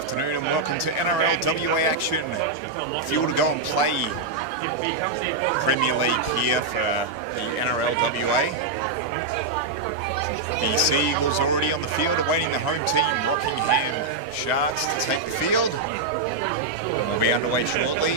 afternoon and welcome to NRL WA action. If you want to go and play Premier League here for the NRL WA, the Sea Eagles already on the field awaiting the home team, Rockingham Sharks, to take the field. We'll be underway shortly.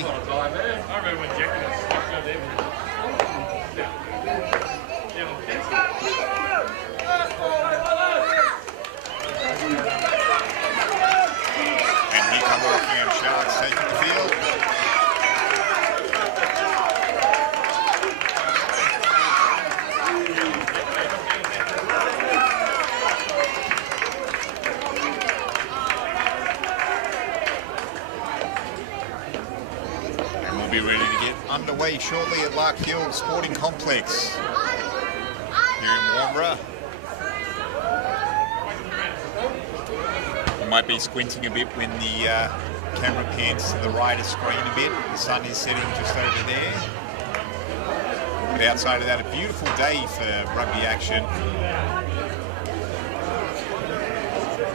And here come the Rockingham Sharks taking the field. And we'll be ready to get underway shortly at Lark Hill Sporting Complex here in Warnbro. Might be squinting a bit when the camera pans to the right of screen a bit. The sun is setting just over there. But outside of that, a beautiful day for rugby action.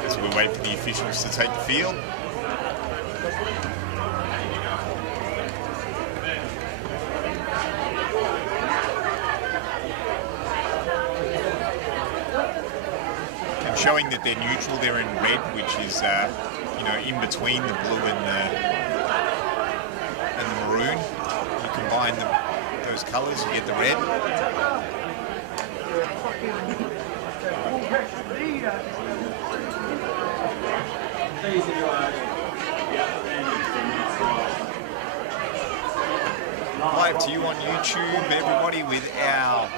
As we wait for the officials to take the field. Showing that they're neutral, they're in red, which is in between the blue and the maroon. You combine those colours, you get the red. Live to you on YouTube, everybody, with our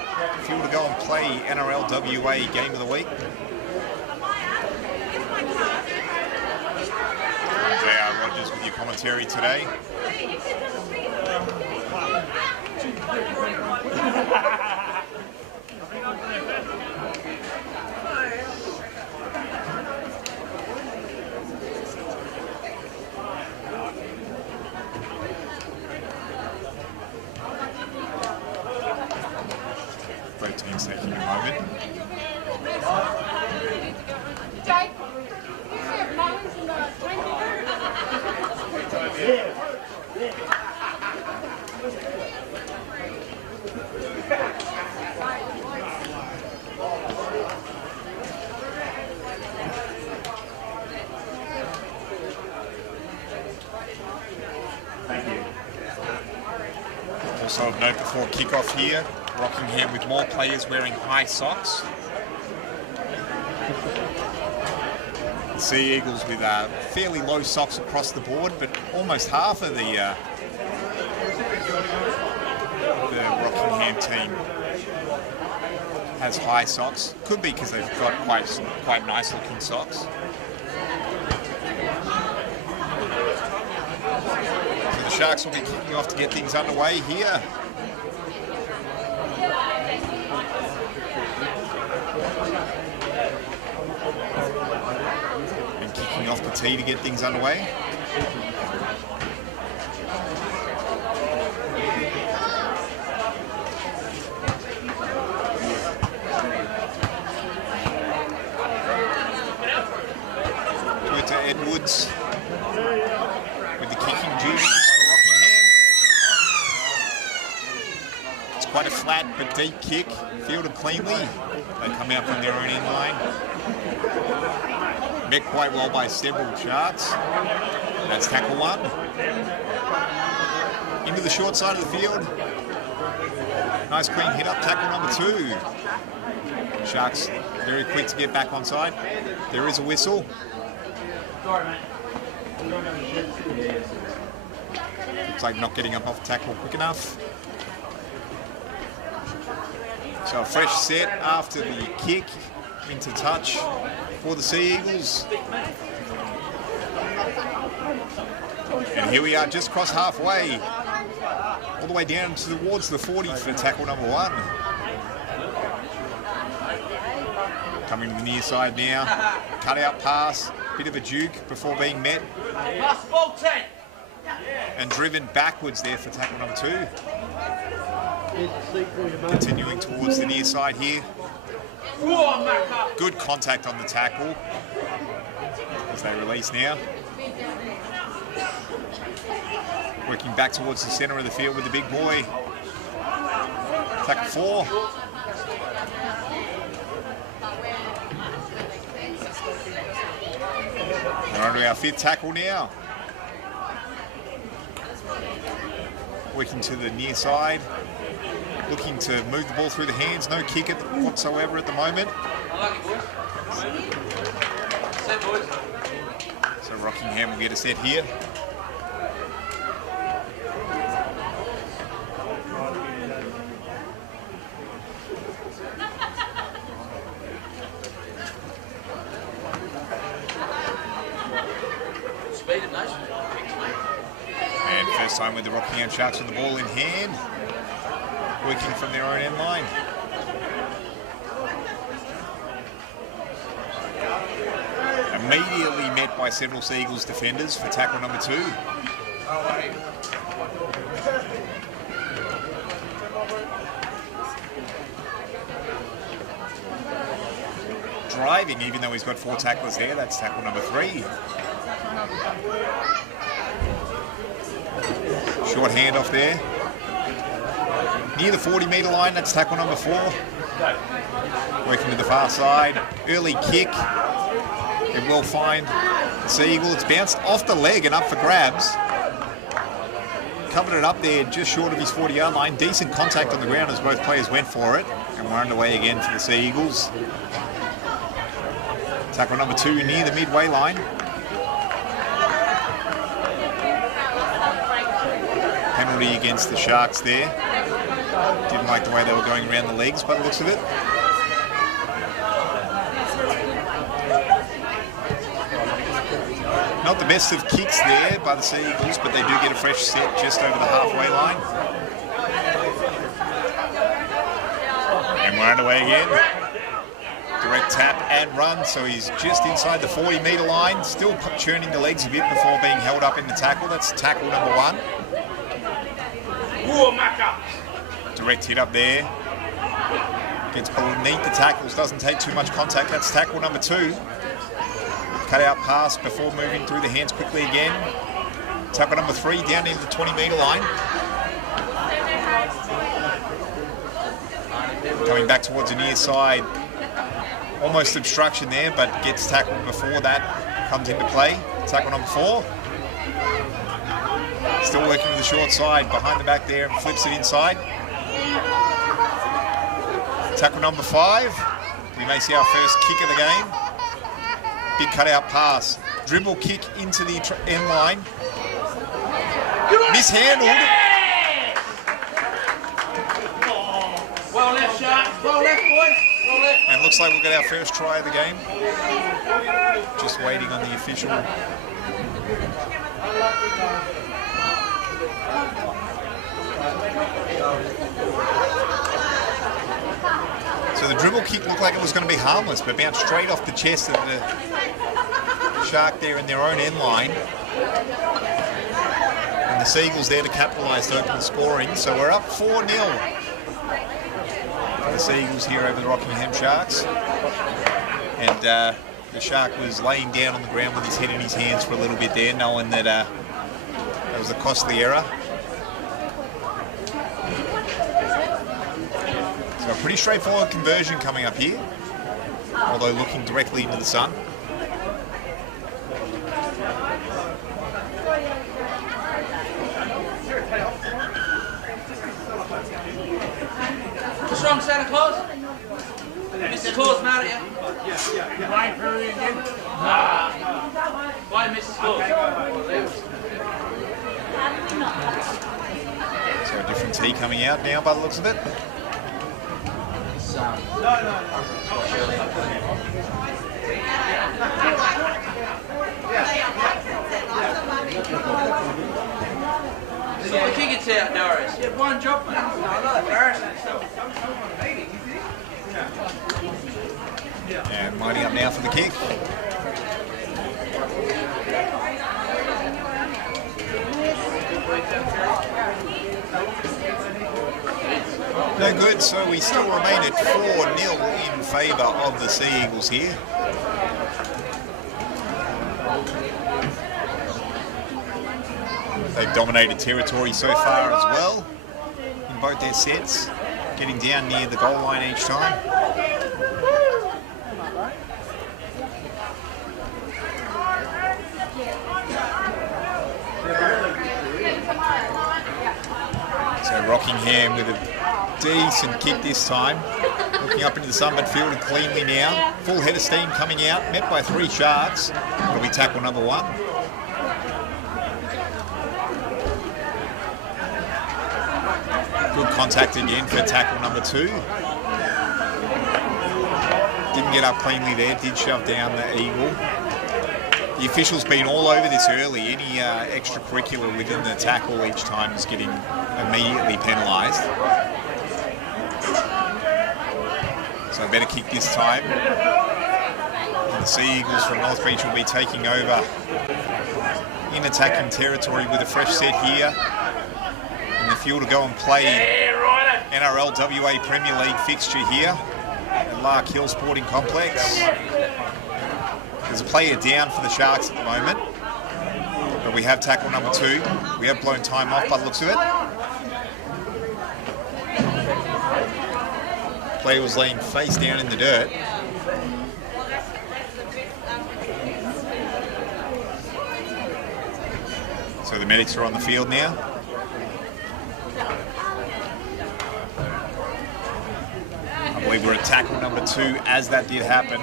Field to Go and Play NRL WA Game of the Week. Rogers with your commentary today. Both teams taking a moment. Also of note before kick-off here, Rockingham with more players wearing high socks. The Sea Eagles with fairly low socks across the board, but almost half of the Rockingham team has high socks. Could be because they've got quite nice looking socks. So the Sharks will be kicking off to get things underway here. And kicking off the tee to get things underway. Edwards with the kicking duties for Rockingham. It's quite a flat but deep kick, fielded cleanly. They come out from their own end line. Met quite well by several Sharks. That's tackle one. Into the short side of the field. Nice clean hit up, tackle number two. Sharks very quick to get back on side. There is a whistle. Looks like not getting up off the tackle quick enough. So a fresh set after the kick into touch for the Sea Eagles. And here we are just across halfway. All the way down towards the 40 for tackle number one. Coming to the near side now. Cut out pass. Bit of a juke before being met. And driven backwards there for tackle number two. Continuing towards the near side here. Good contact on the tackle as they release now. Working back towards the centre of the field with the big boy. Tackle 4. We're on to our 5th tackle now. Working to the near side. Looking to move the ball through the hands. No kick whatsoever at the moment. So Rockingham will get a set here. And first time with the Rockingham Sharks with the ball in hand. Working from their own end line. Immediately met by several Seagulls defenders for tackle number 2. Driving, even though he's got 4 tacklers there, that's tackle number 3. Short handoff there. Near the 40-metre line, that's tackle number 4. Working to the far side. Early kick. It will find the Seagull. It's bounced off the leg and up for grabs. Covered it up there just short of his 40-yard line. Decent contact on the ground as both players went for it. And we're underway again for the Seagulls. Tackle number 2 near the midway line. Penalty against the Sharks there. Didn't like the way they were going around the legs by the looks of it. Not the best of kicks there by the Seagulls, but they do get a fresh set just over the halfway line. And we're underway again. Direct tap and run, so he's just inside the 40-metre line. Still churning the legs a bit before being held up in the tackle. That's tackle number 1. Direct hit up there. Gets beneath the tackles, doesn't take too much contact. That's tackle number 2. Cut out pass before moving through the hands quickly again. Tackle number 3 down into the 20-metre line. Coming back towards the near side. Almost obstruction there, but gets tackled before that comes into play. Tackle number 4. Still working with the short side, behind the back there, and flips it inside. Tackle number 5. We may see our first kick of the game. Big cutout pass. Dribble kick into the end line. Mishandled. Well left, Sharks. Well left, boys. Well left. And looks like we'll get our first try of the game. Just waiting on the official. So the dribble kick looked like it was going to be harmless, but bounced straight off the chest of the Shark there in their own end line. And the Seagulls there to capitalise to open the scoring. So we're up 4-0. The Seagulls here over the Rockingham Sharks. And the Shark was laying down on the ground with his head in his hands for a little bit there, knowing that that was a costly error. So a pretty straightforward conversion coming up here, although looking directly into the sun. What's wrong, Santa Claus? Mr. Claus mad at you? Why Peru again? Why Mrs. Claus? So a different tee coming out now by the looks of it. So the kick it's out, Doris. You had one job, man. No, not embarrassing. And lining up now for the kick. No good, so we still remain at 4-0 in favour of the Sea Eagles here. They've dominated territory so far as well in both their sets, getting down near the goal line each time. So Rockingham with a decent kick this time, looking up into the sunbed field and cleanly now. Full head of steam coming out, met by 3 Sharks. It'll be tackle number 1. Good contact again for tackle number 2. Didn't get up cleanly there, did shove down the Eagle. The official's been all over this early. Any extracurricular within the tackle each time is getting immediately penalised. So better kick this time. And the Sea Eagles from North Beach will be taking over in attacking territory with a fresh set here. In the field to go and play NRL WA Premier League fixture here at Lark Hill Sporting Complex. There's a player down for the Sharks at the moment, but we have tackle number 2. We have blown time off by the looks of it. Player was laying face down in the dirt. So the medics are on the field now. I believe we're at tackle number 2 as that did happen.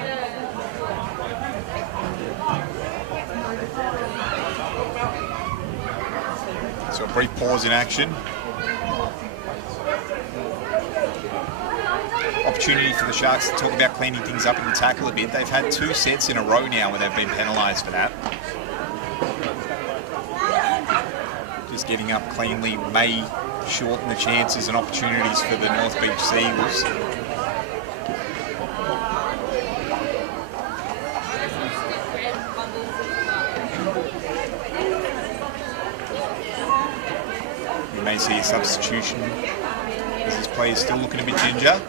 So a brief pause in action. Opportunity for the Sharks to talk about cleaning things up in the tackle a bit. They've had 2 sets in a row now where they've been penalised for that. Just getting up cleanly may shorten the chances and opportunities for the North Beach Sea Eagles. We may see a substitution as this play is still looking a bit ginger.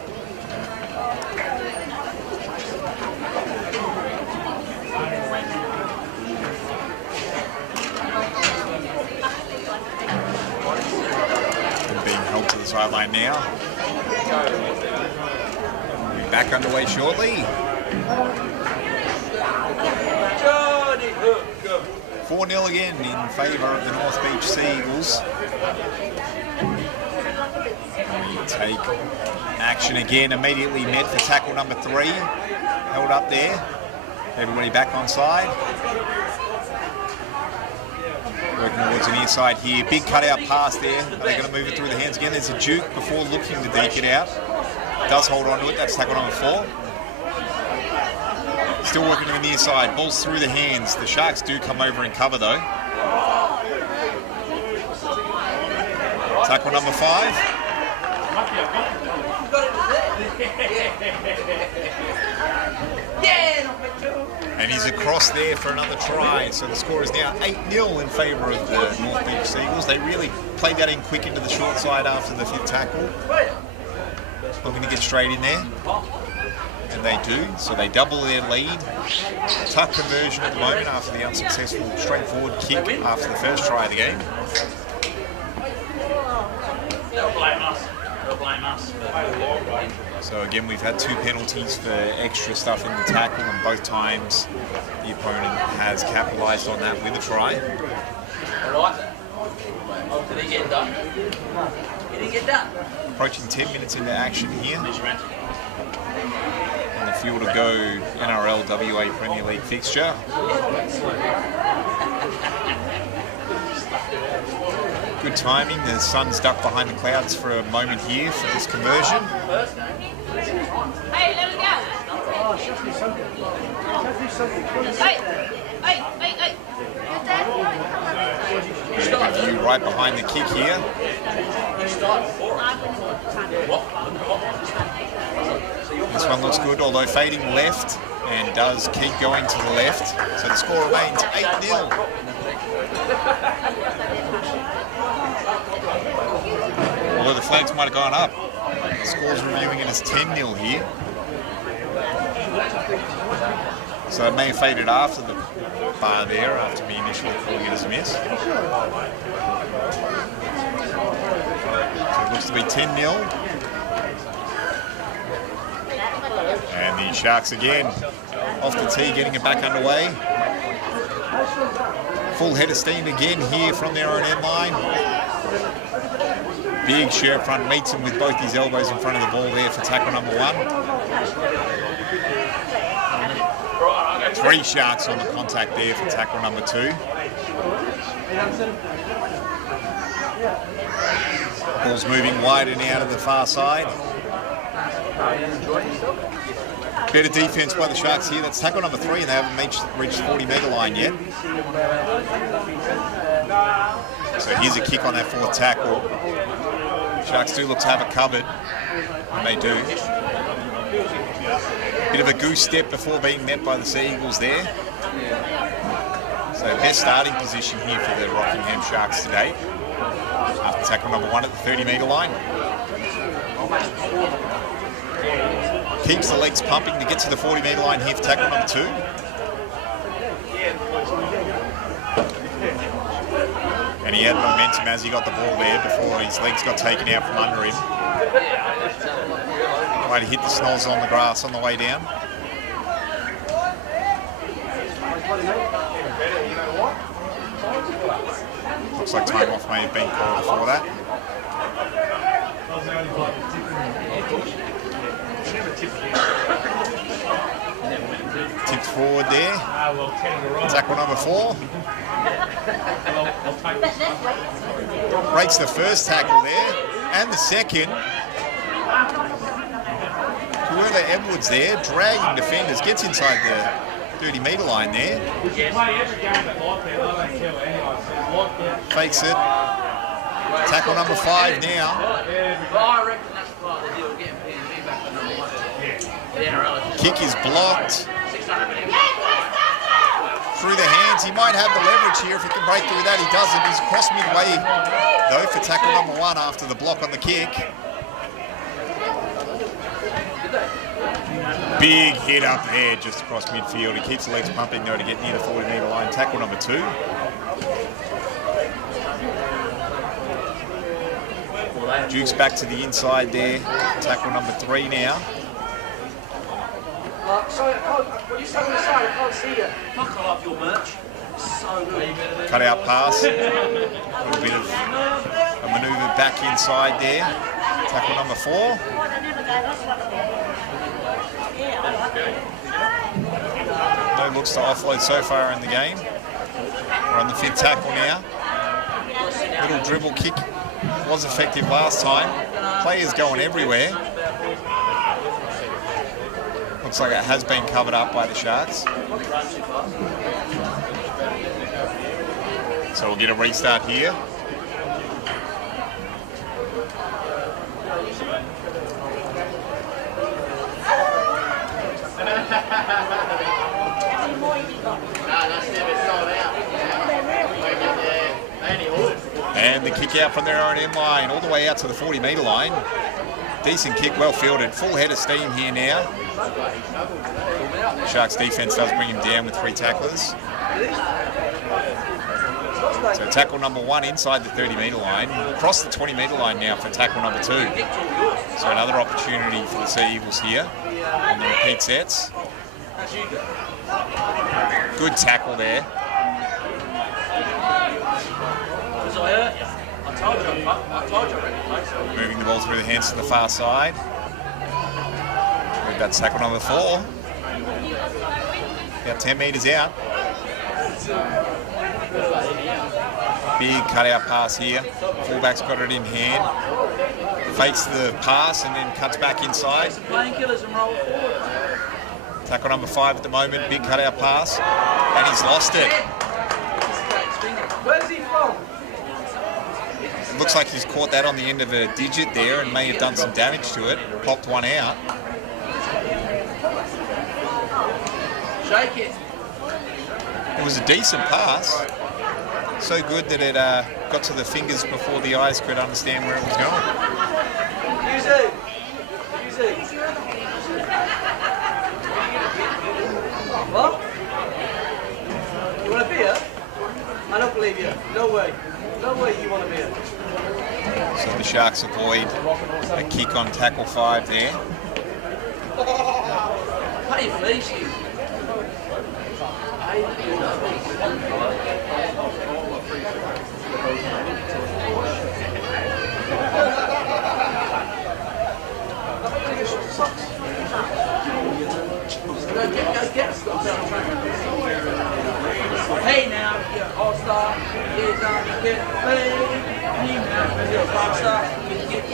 And being held to the sideline now. We'll be back underway shortly. 4-0 again in favour of the North Beach Sea Eagles. We take action again, immediately met for tackle number 3. Held up there. Everybody back on side. Working towards an inside here. Big cutout pass there. Are they going to move it through the hands again? There's a juke before looking to deke it out. Does hold on to it. That's tackle number 4. Still working to the near side. Ball's through the hands. The Sharks do come over and cover though. Tackle number 5. And he's across there for another try. So the score is now 8-0 in favour of the North Beach Sea Eagles. They really played that in quick into the short side after the 5th tackle. Looking to get straight in there. And they do, so they double their lead. Tough conversion at the moment after the unsuccessful straightforward kick after the first try of the game. They'll blame us. They'll blame us. So again, we've had 2 penalties for extra stuff in the tackle, and both times the opponent has capitalised on that with a try. Did he get done? He didn't get done. Approaching 10 minutes into action here. And the field to go NRL WA Premier League fixture. Good timing. The sun's ducked behind the clouds for a moment here for this conversion. Hey, let it go. Hey. View right behind the kick here. This one looks good, although fading left and does keep going to the left. So the score remains 8-0. Although the flags might have gone up. The score's reviewing it as 10-0 here. So it may have faded after the bar there, after me initially calling it as a miss. So it looks to be 10-0. And the Sharks again off the tee, getting it back underway. Full head of steam again here from their own end line. Big shirt front, meets him with both his elbows in front of the ball there for tackle number 1. 3 Sharks on the contact there for tackle number 2. Ball's moving wide and out of the far side. Better defence by the Sharks here. That's tackle number 3, and they haven't reached the 40-metre line yet. So here's a kick on that 4th tackle. Sharks do look to have it covered, and they do. Bit of a goose step before being met by the Sea Eagles there. So best starting position here for the Rockingham Sharks today. After tackle number 1 at the 30-metre line. Keeps the legs pumping to get to the 40-metre line here for tackle number 2. And he had momentum as he got the ball there before his legs got taken out from under him. Tried to hit the snolls on the grass on the way down. Looks like time off may have been called before that. Tipped forward there. Tackle number 4. Breaks the first tackle there and the second. Whoever Edwards there, dragging defenders, gets inside the 30-metre line there. Fakes it. Tackle number 5 now. Kick is blocked. Through the hands, he might have the leverage here if he can break through that. He doesn't. He's across midway though for tackle number 1 after the block on the kick. Big hit up there just across midfield. He keeps the legs pumping though to get near the 40-metre line. Tackle number 2. Duke's back to the inside there. Tackle number 3 now. Sorry, when you stand on the side, I can't see you. Fuck, I love your merch. So good. Cut out pass. A little bit of a manoeuvre back inside there. Tackle number 4. No looks to offload so far in the game. We're on the 5th tackle now. Little dribble kick was effective last time. Players going everywhere. Looks like it has been covered up by the Sharks. So we'll get a restart here. And the kick out from their own end line, all the way out to the 40-metre line. Decent kick, well fielded. Full head of steam here now. Sharks defence does bring him down with 3 tacklers. So tackle number 1 inside the 30-metre line. Across the 20-metre line now for tackle number 2. So another opportunity for the Sea Eagles here on the repeat sets. Good tackle there. Moving the ball through the hands to the far side. That's tackle number 4. About 10 metres out. Big cutout pass here. Fullback's got it in hand. Fakes the pass and then cuts back inside. Tackle number 5 at the moment. Big cutout pass. And he's lost it. Where's he from? It looks like he's caught that on the end of a digit there and may have done some damage to it. Popped one out. Shake it. It was a decent pass. So good that it got to the fingers before the eyes could understand where it was going. Easy. Easy. What? leave you. No way. No way you want to be here. So the Sharks avoid a kick on tackle 5 there. Pay fees, you. Hey now, you're an all-star, get down to get paid. You're a rock star, get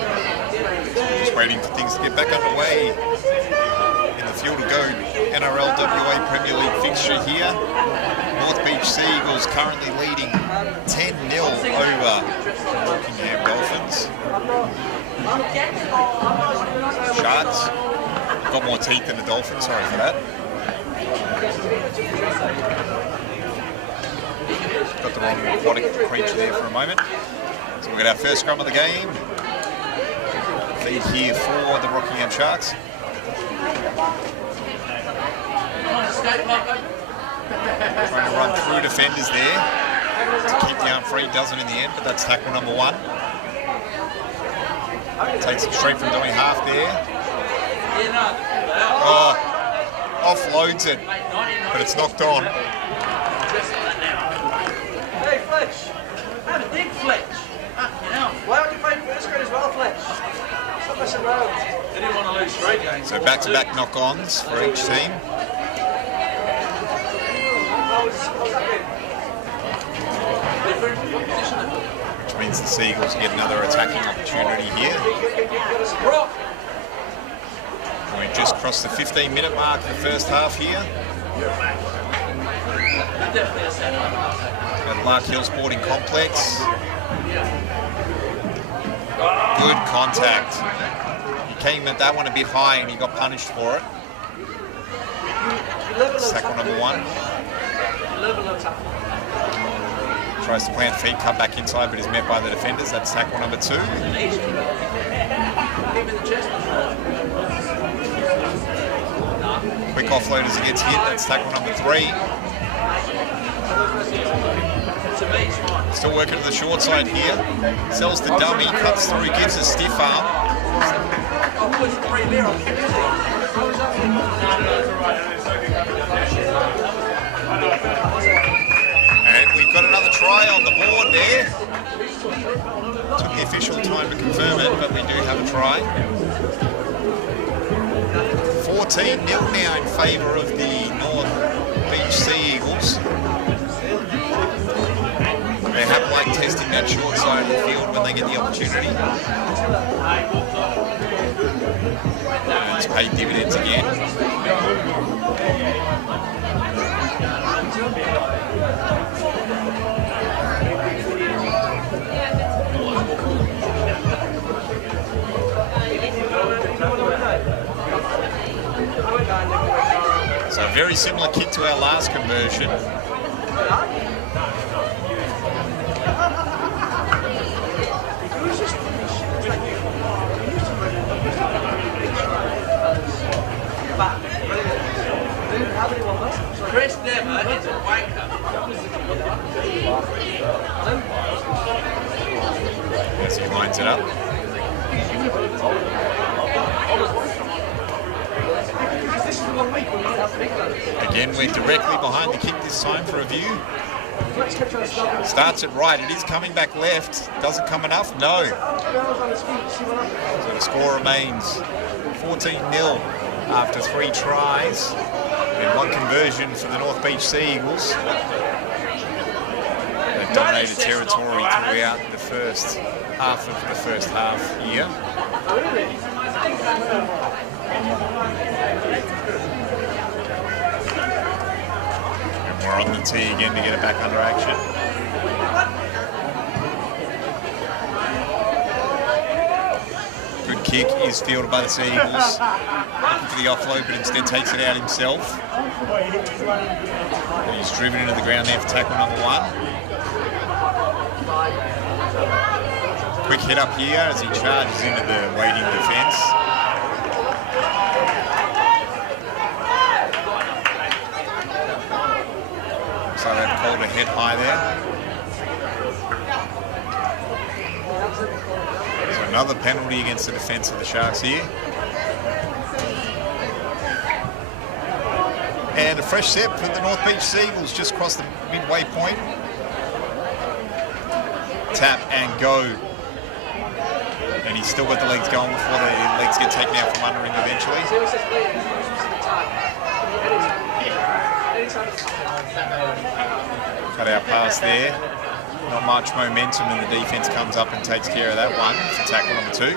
Just waiting for things to get back underway in the field of gold NRL WA Premier League fixture here. North Beach Sea Eagles currently leading 10-0 over Rockingham Dolphins. Sharks got more teeth than the Dolphins, sorry for that. Got the wrong aquatic creature there for a moment. So we've got our first scrum of the game. Feed here for the Rockingham Sharks. Trying to run through defenders there to keep the arm free. Doesn't in the end, but that's tackle number 1. Takes it straight from doing half there. Oh, offloads it, but it's knocked on. Hey, Fletch. Have a dig, Fletch. Why would you play first grade as well, Fletch? Stop messing around. They didn't want to lose straight games. So back-to-back knock-ons for each team. Which means the Seagulls get another attacking opportunity here. We just crossed the 15-minute mark of the first half here. At Lark Hill Sporting Complex. Good contact. He came at that one a bit high and he got punished for it. Tackle number 1. Tries to plant feet, cut back inside, but is met by the defenders. That's tackle number 2. Quick offload as he gets hit. That's tackle number 3. Still working to the short side here. Sells the dummy, cuts through, gives a stiff arm. And we've got another try on the board there. Took the official time to confirm it, but we do have a try. 14-0 now in favour of the North Beach Sea Eagles. They have like testing that short side of the field when they get the opportunity. And it's paid dividends again. So a very similar kick to our last conversion. Chris Never is a wanker. As he lines it up. Again, we're directly behind the kick this time for a view. Starts it right. It is coming back left. Does it come enough? No. So the score remains 14-0 after 3 tries and 1 conversion for the North Beach Sea Eagles. They've dominated territory throughout the first half of the first half here. And we're on the tee again to get it back under action. Good kick is fielded by the Sea Eagles. Looking for the offload, but instead takes it out himself. And he's driven into the ground there for tackle number 1. Quick hit up here as he charges into the waiting defence. So they've called a head high there. So another penalty against the defence of the Sharks here. And a fresh set for the North Beach Seagulls just across the midway point. Tap and go. And he's still got the legs going before the legs get taken out from under him eventually. Cut out pass there. Not much momentum, and the defence comes up and takes care of that one for tackle number 2.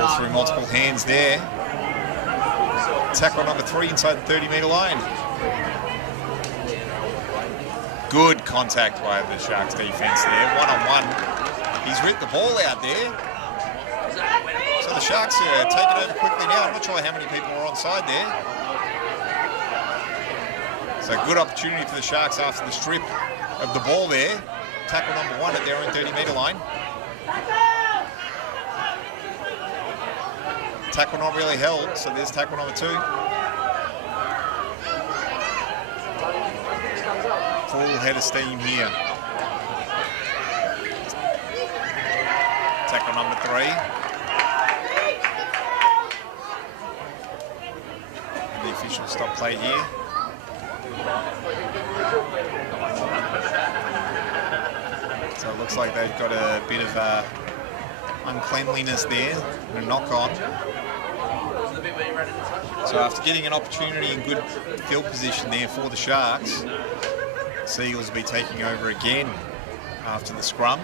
Ball through multiple hands there. Tackle number 3 inside the 30-metre line. Good contact by the Sharks defence there. One-on-one. He's ripped the ball out there. So the Sharks take it over quickly now. I'm not sure how many people are onside there. So good opportunity for the Sharks after the strip of the ball there. Tackle number 1 at their own 30-metre line. Tackle not really held, so there's tackle number 2. Full head of steam here. Tackle number 3. And the official stop play here. So it looks like they've got a bit of uncleanliness there, and a knock on. So after getting an opportunity in good field position there for the Sharks, Seagulls will be taking over again after the scrum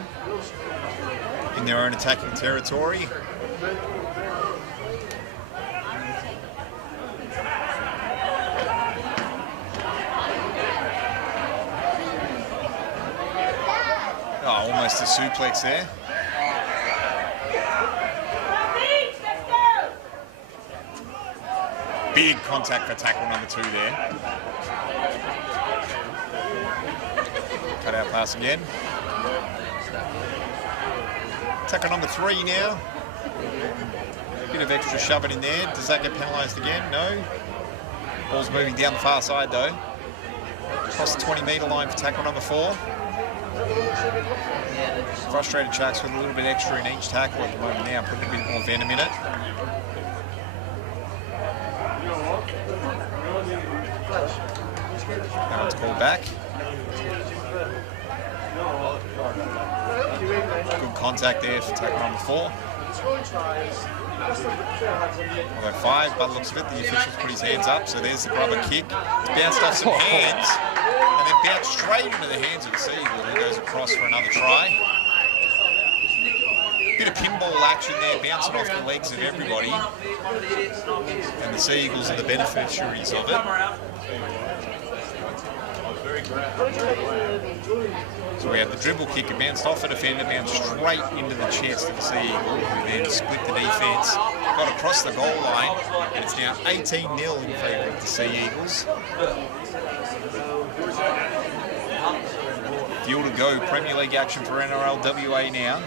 in their own attacking territory. Oh, almost a suplex there. Big contact for tackle number 2 there. Cut out pass again. Tackle number 3 now. Bit of extra shoving in there. Does that get penalised again? No. Ball's moving down the far side though. Across the 20-metre line for tackle number 4. Frustrated Sharks with a little bit extra in each tackle at the moment now, putting a bit more venom in it. Now it's called back. Good contact there for tackle number 4. Although 5, by the looks of it, the officials put his hands up, so there's the grubber kick. It's bounced off some hands, and then bounced straight into the hands of the Seagulls, who goes across for another try. Bit of pinball action there, bouncing off the legs of everybody, and the Seagulls are the beneficiaries of it. So we had the dribble kick, it bounced off a defender, bounced straight into the chest of the Seagull, who then split the defence, got across the goal line, and it's now 18-0 in favour of the Sea Eagles. Fuel to go, Premier League action for NRL WA now.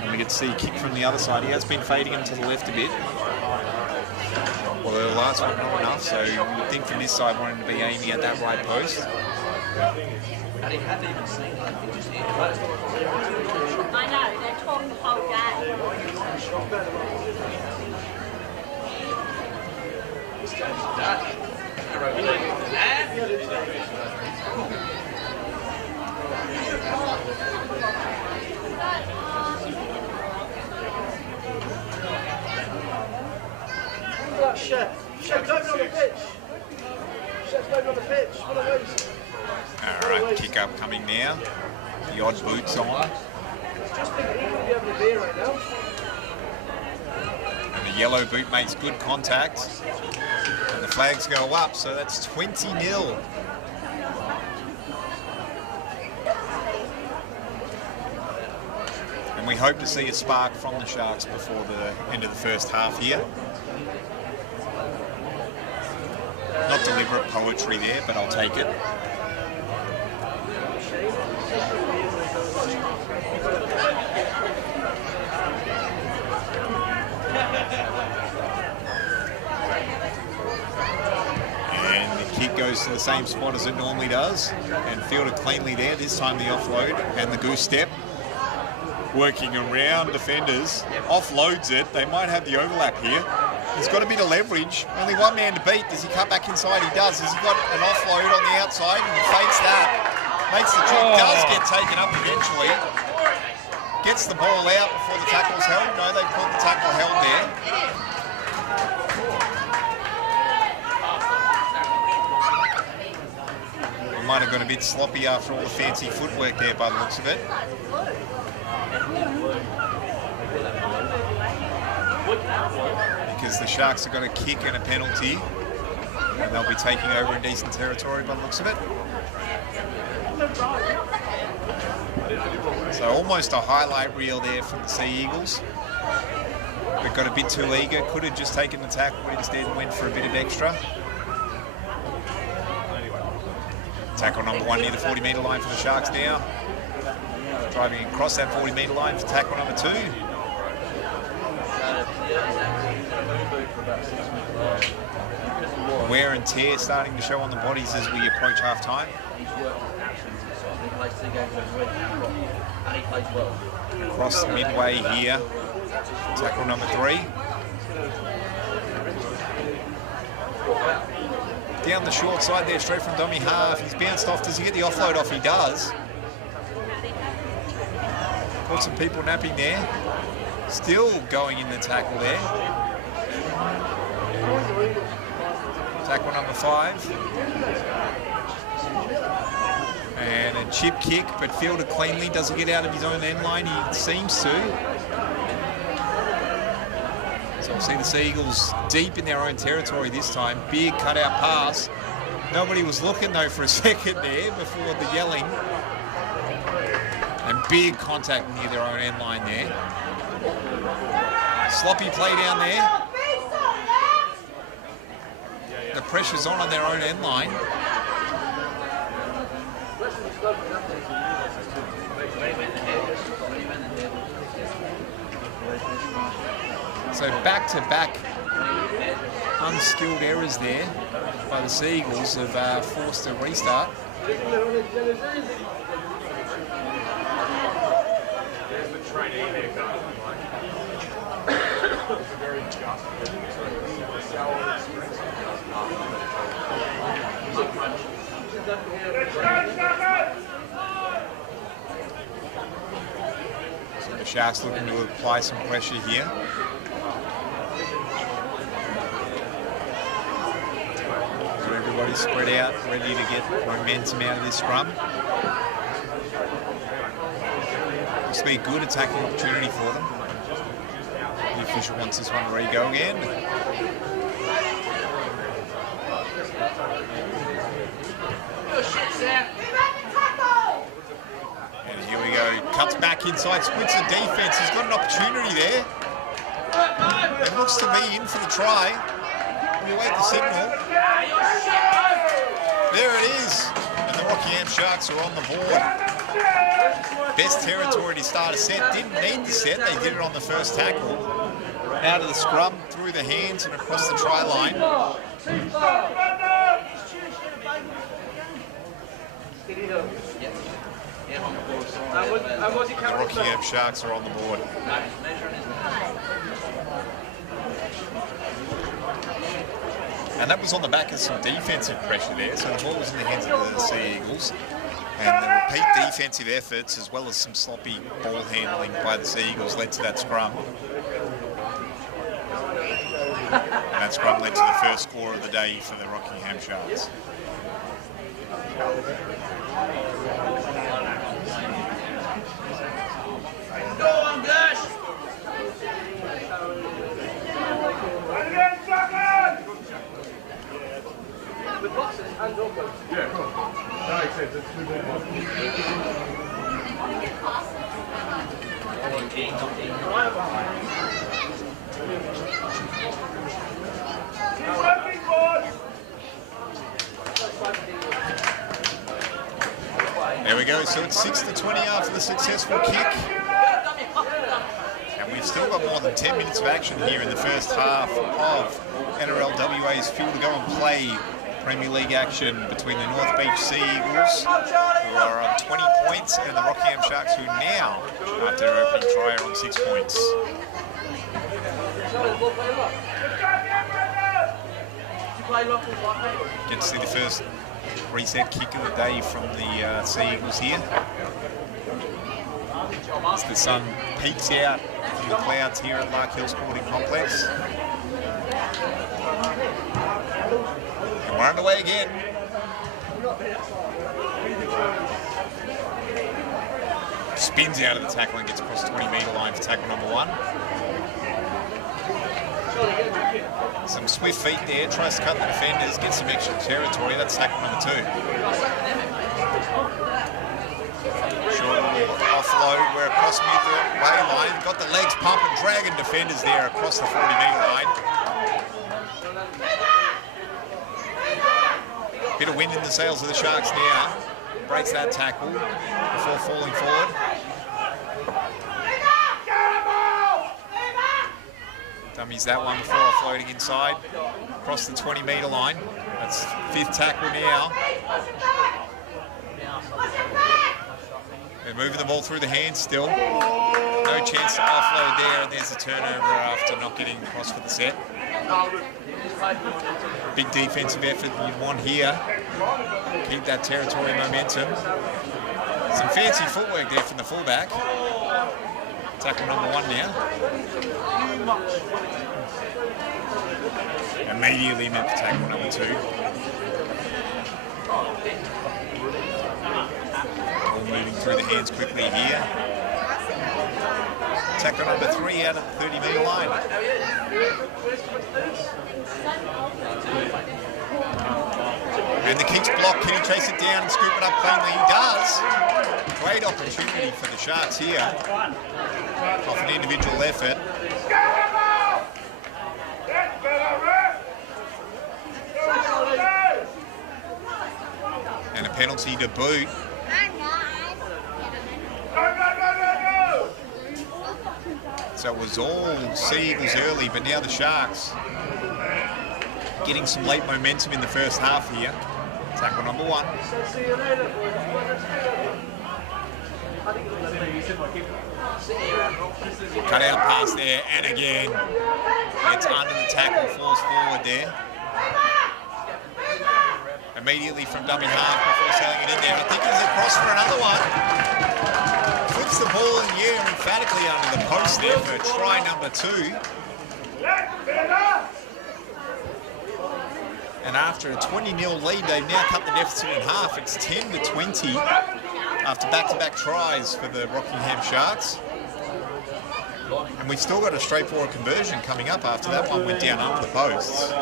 And we get to see a kick from the other side. He has been fading him to the left a bit. Well, the last one not enough, so you would think from this side wanting to be aiming at that right post. I know, they're talking the whole game. Shep's over on the pitch. Shep's over on the pitch. What a waste. Alright, kick up coming now. The odd boots on. Just think he wouldn't be able to be right now. And the yellow boot makes good contact. And the flags go up, so that's 20-0. And we hope to see a spark from the Sharks before the end of the first half here. Not deliberate poetry there, but I'll take it. And the kick goes goes to the same spot as it normally does and fielded cleanly there. This time the offload and the goose step. Working around defenders, offloads it. They might have the overlap here. He's got a bit of leverage. Only one man to beat. Does he cut back inside? He does. Has he got an offload on the outside? And he fakes that. Makes the trick. Does get taken up eventually. Gets the ball out before the tackle's held. No, they called the tackle held there. It might have got a bit sloppy after all the fancy footwork there by the looks of it. Because the Sharks are going to kick and a penalty, and they'll be taking over in decent territory by the looks of it. So almost a highlight reel there from the Sea Eagles. But got a bit too eager, could have just taken the tackle, but instead went for a bit of extra. Tackle number 1 near the 40-metre line for the Sharks now. Driving across that 40-metre line for tackle number 2. Wear and tear starting to show on the bodies as we approach half-time. Across the midway here, tackle number 3. Down the short side there, straight from dummy half. He's bounced off. Does he get the offload off? He does. Got some people napping there. Still going in the tackle there. Tackle number 5. And a chip kick, but fielded cleanly. Doesn't get out of his own end line. He seems to. So we'll see the Sea Eagles deep in their own territory this time. Big cutout pass. Nobody was looking though for a second there before the yelling. And big contact near their own end line there. Sloppy play down there. The pressure's on their own end line. So back-to-back unskilled errors there by the Sea Eagles have forced a restart. So the Sharks looking to apply some pressure here. Everybody spread out, ready to get momentum out of this scrum. This will be a good attacking opportunity for them. The official wants this one to re-go again. And here we go. Cuts back inside, splits the defence. He's got an opportunity there. It looks to me in for the try. We await the signal. There it is. And the Rockingham Sharks are on the board. Best territory to start a set. Didn't need the set. They did it on the first tackle. Out of the scrum, through the hands and across the try line. The Rockingham Sharks are on the board. And that was on the back of some defensive pressure there. So the ball was in the hands of the Sea Eagles. And the repeat defensive efforts, as well as some sloppy ball handling by the Sea Eagles, led to that scrum. And that scrum led to the first score of the day for the Rockingham Sharks. Yeah, cool. That makes sense. It's too bad. There we go. So it's 6-20 after the successful kick. And we've still got more than 10 minutes of action here in the first half of NRL WA's Fuel to go and play Premier League action between the North Beach Sea Eagles, who are on 20 points, and the Rockingham Sharks, who now, after their opening try, are on 6 points. Get to see the first reset kick of the day from the Sea Eagles here. As the sun peeks out from the clouds here at Lark Hill Sporting Complex. And we're underway again. Spins out of the tackle and gets across the 20-metre line for tackle number 1. Some swift feet there, tries to cut the defenders, gets some extra territory. That's tackle number 2. Short offload, we're across midway line. Got the legs pumping, dragging defenders there across the 40-metre line. Bit of wind in the sails of the Sharks now. Breaks that tackle before falling forward. Dummies that one before offloading inside. Across the 20-metre line. That's 5th tackle now. They're moving the ball through the hands still. No chance to offload there, and there's a turnover after not getting across for the set. Big defensive effort you'd want here. Keep that territory momentum. Some fancy footwork there from the fullback. Tackle number 1 now. Immediately meant for tackle number 2. All moving through the hands quickly here. Tackle number 3 out of the 30-metre line. And the kick's blocked. Can he chase it down and scoop it up cleanly? He does. Great opportunity for the Sharks here. Off an individual effort. And a penalty to boot. So it was all Sea Eagles early, but now the Sharks getting some late momentum in the first half here. Tackle number 1. Cut out pass there, and again, gets under the tackle, falls forward there. Immediately from dummy half before selling it in there. I think he's across for another one. Flips the ball in the air emphatically under the post there for try number 2. And after a 20-0 lead, they've now cut the deficit in half. It's 10-20 after back-to-back tries for the Rockingham Sharks. And we've still got a straightforward conversion coming up after that one went down under the posts.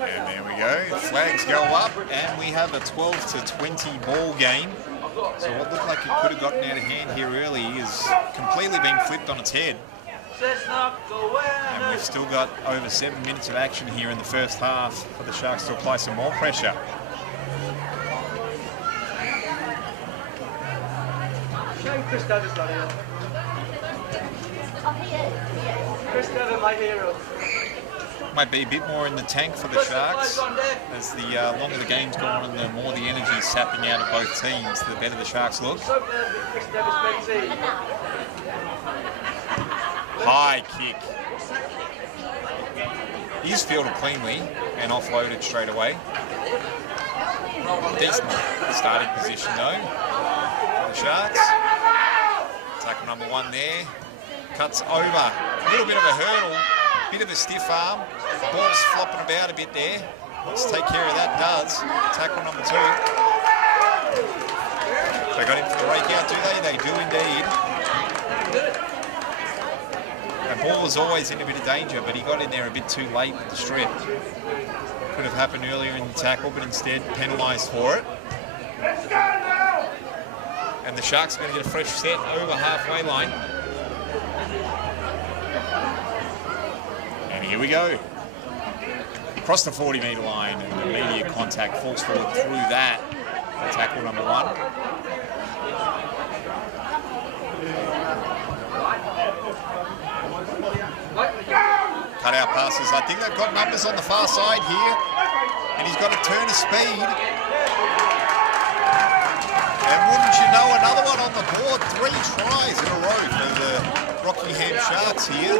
And there we go, flags go up, and we have a 12-20 ball game. So what looked like it could have gotten out of hand here early is completely being flipped on its head. And we've still got over 7 minutes of action here in the first half for the Sharks to apply some more pressure. Chris Davis not here. Chris Davis, my hero. Might be a bit more in the tank for the Sharks. As the longer the game's gone and the more the energy's sapping out of both teams, the better the Sharks look. High kick. He's fielded cleanly and offloaded straight away. Decent starting position though for the Sharks. Tackle number 1 there. Cuts over. A little bit of a hurdle. Bit of a stiff arm. Ball's flopping about a bit there. Let's take care of that, does. Tackle number 2. They got him for the breakout, do they? They do indeed. The ball was always in a bit of danger, but he got in there a bit too late with the strip. Could have happened earlier in the tackle, but instead penalised for it. And the Sharks are going to get a fresh set over halfway line. And here we go. Across the 40-metre line, and immediate contact falls forward through that. Tackle number 1. Cut out passes. I think they've got numbers on the far side here. And he's got a turn of speed. And wouldn't you know, another one on the board. 3 tries in a row for the Rockingham Sharks here.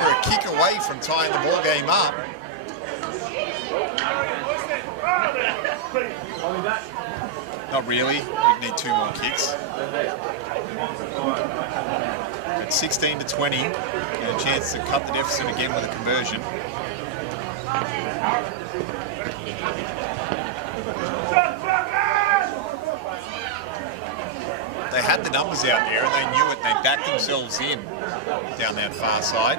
We're a kick away from tying the ball game up. Not really. We need 2 more kicks. At 16 to 20, and a chance to cut the deficit again with a conversion. They had the numbers out there and they knew it. They backed themselves in down that far side.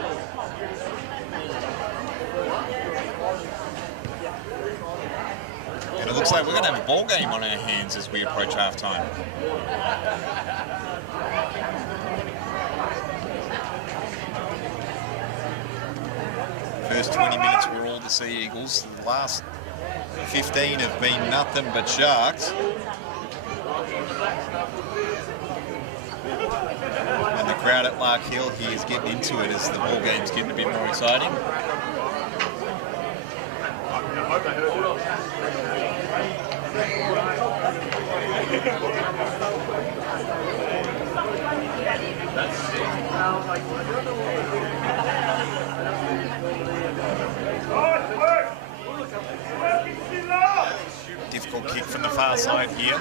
And it looks like we're going to have a ball game on our hands as we approach halftime. First 20 minutes were all the Sea Eagles. The last 15 have been nothing but Sharks. And the crowd at Lark Hill here is getting into it as the ball game's getting a bit more exciting. Difficult kick from the far side here.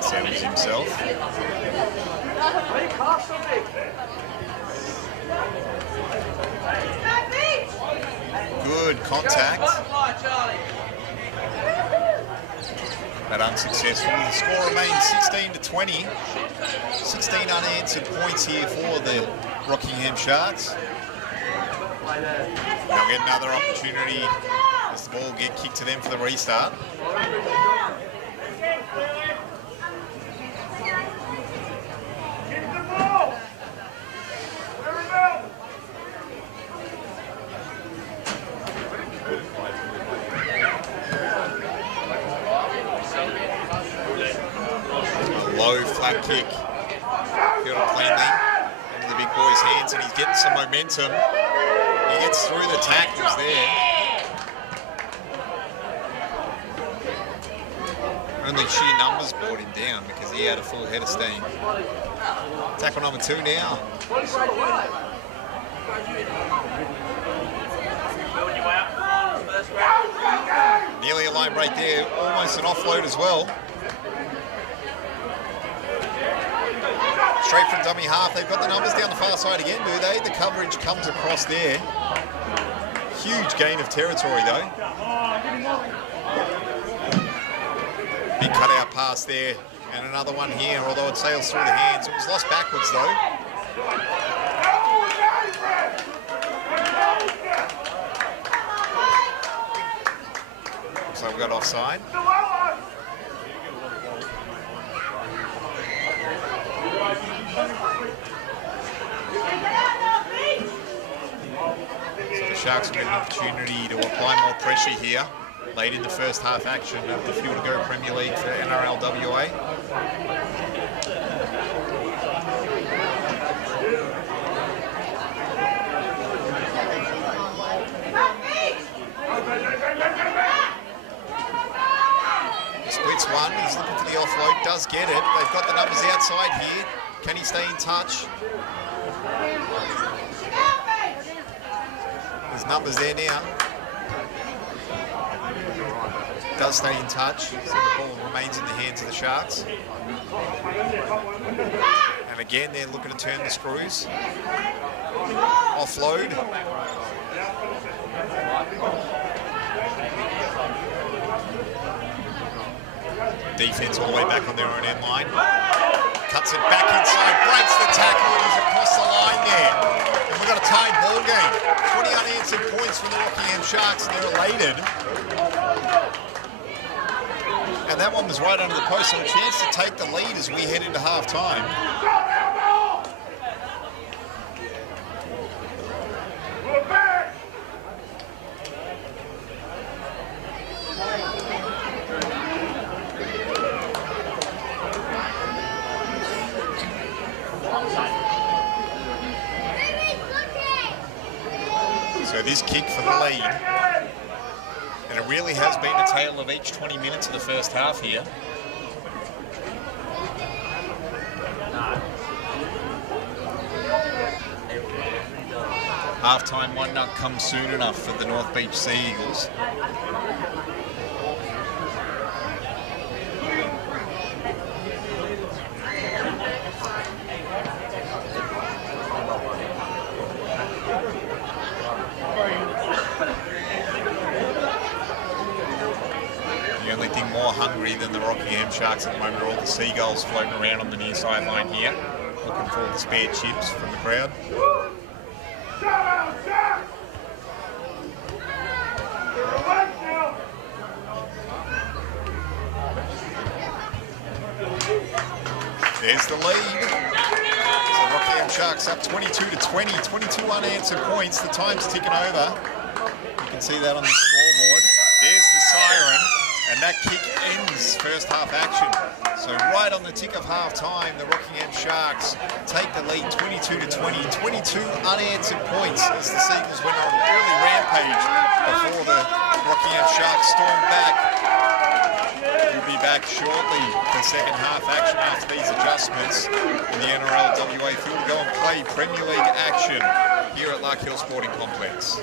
Settles himself. Good contact. But unsuccessful. The score remains 16 to 20. 16 unanswered points here for the Rockingham Sharks. They'll get another opportunity as the ball get kicked to them for the restart. Low flat kick, fielded cleanly into the big boy's hands, and he's getting some momentum. He gets through the tackles there. Only sheer numbers brought him down because he had a full head of steam. Tackle number 2 now. Nearly a line break there, almost an offload as well. Straight from dummy half. They've got the numbers down the far side again, do they? The coverage comes across there. Huge gain of territory, though. Big cutout pass there. And another one here, although it sails through the hands. It was lost backwards, though. Looks like we got offside. So the Sharks will get an opportunity to apply more pressure here late in the first half action of the Fuel to Go Premier League for NRL WA. He splits one, he's looking for the offload, does get it. They've got the numbers outside here. Can he stay in touch? There's numbers there now. Does stay in touch, so the ball remains in the hands of the Sharks. And And again, they're looking to turn the screws. Offload. Defense all the way back on their own end line. Cuts it back inside, breaks the tackle, and he's across the line there. And we've got a tied ball game. 20 unanswered points for the Rockingham Sharks, and they're elated. And that one was right under the post, so a chance to take the lead as we head into half-time. So this kick for the lead. And it really has been a tale of each 20 minutes of the first half here. Half-time one not come soon enough for the North Beach Sea Eagles. The only thing more hungry than the Rockingham Sharks at the moment are all the seagulls floating around on the near sideline here, looking for all the spare chips from the crowd. There's the lead. So Rockingham Sharks up 22-20, 22 unanswered points. The time's ticking over. You can see that on the scoreboard. There's the siren, and that kick ends first half action. So right on the tick of half time, the Rockingham Sharks take the lead 22-20, 22 unanswered points as the Seagulls went on an early rampage before the Rockingham Sharks stormed back. We'll be back shortly for second half action after these adjustments in the NRL WA field. Go and play Premier League action here at Lark Hill Sporting Complex.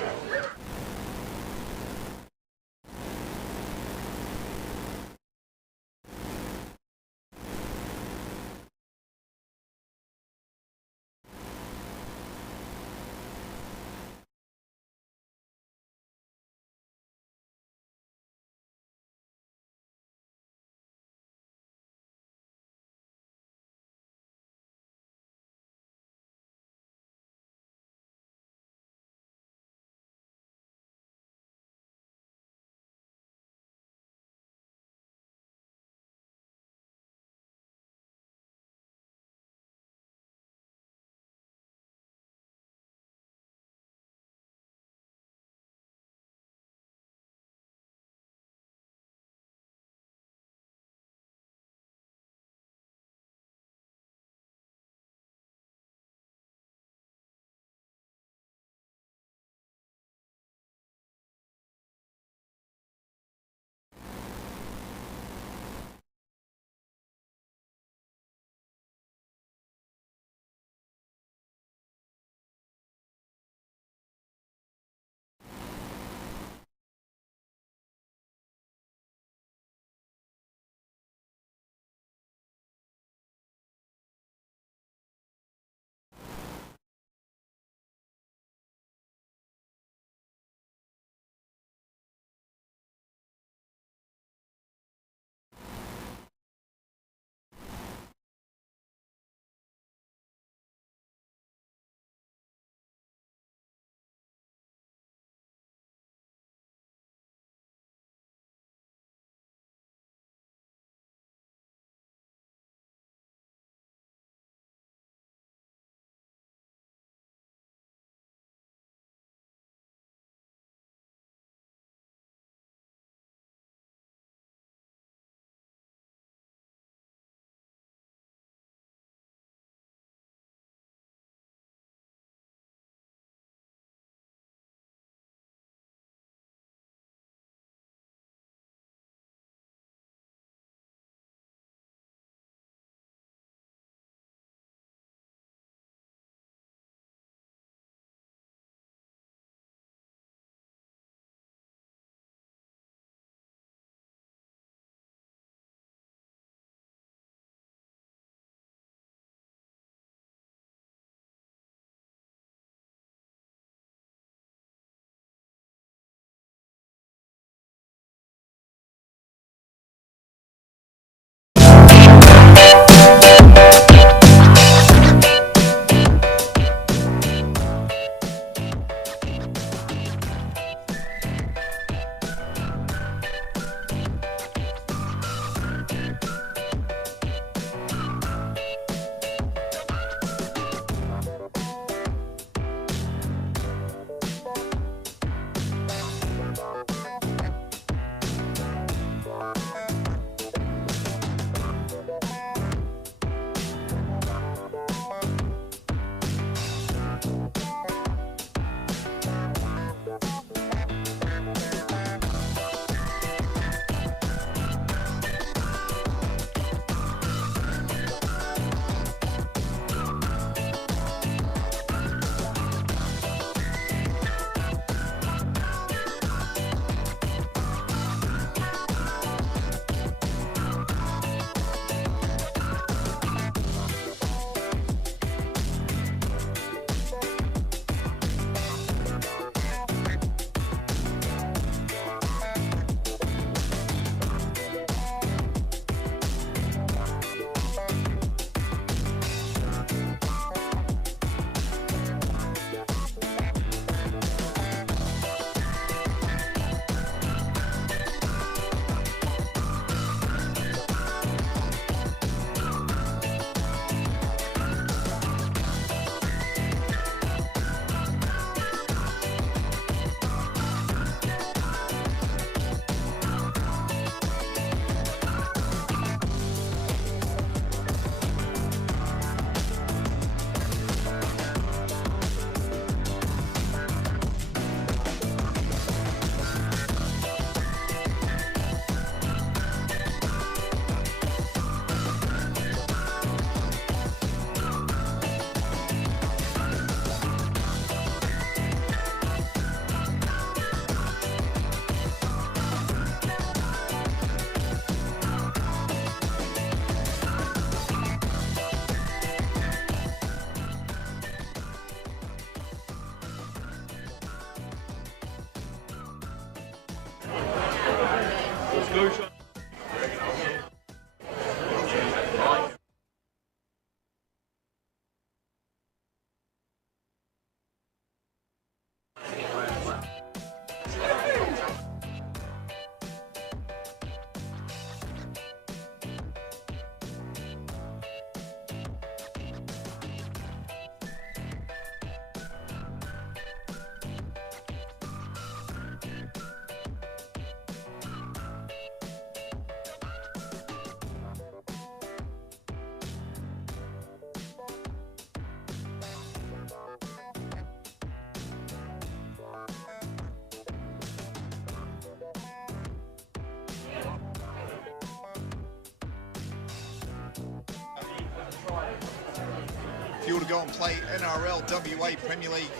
If you were to go and play NRL WA Premier League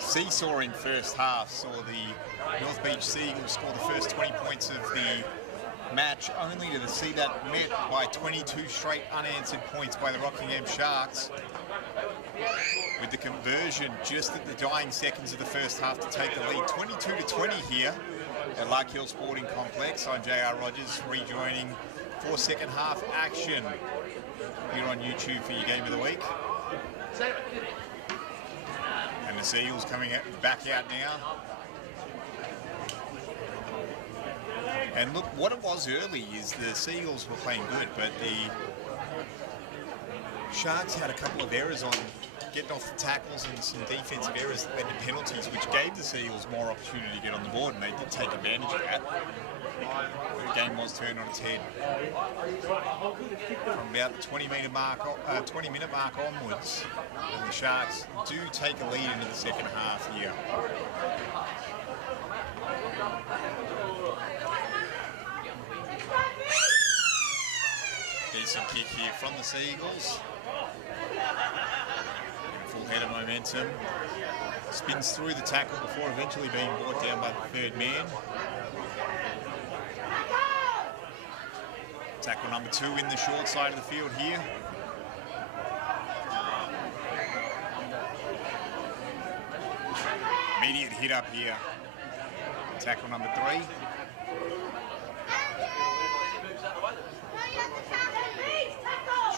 seesawing first half, saw the North Beach Seagulls score the first 20 points of the match, only to see that met by 22 straight unanswered points by the Rockingham Sharks, with the conversion just at the dying seconds of the first half to take the lead 22-20 here at Lark Hill Sporting Complex. I'm JR Rogers, rejoining for second half action here on YouTube for your game of the week. And the Seagulls coming back out now. And look, what it was early is the Seagulls were playing good, but the Sharks had a couple of errors on getting off the tackles and some defensive errors that led to penalties, which gave the Seagulls more opportunity to get on the board, and they did take advantage of that. The game was turned on its head. From about the 20-minute mark onwards, and the Sharks do take a lead into the second half here. Decent kick here from the Seagulls. Full head of momentum. Spins through the tackle before eventually being brought down by the third man. Tackle number 2 in the short side of the field here. Immediate hit up here. Tackle number 3.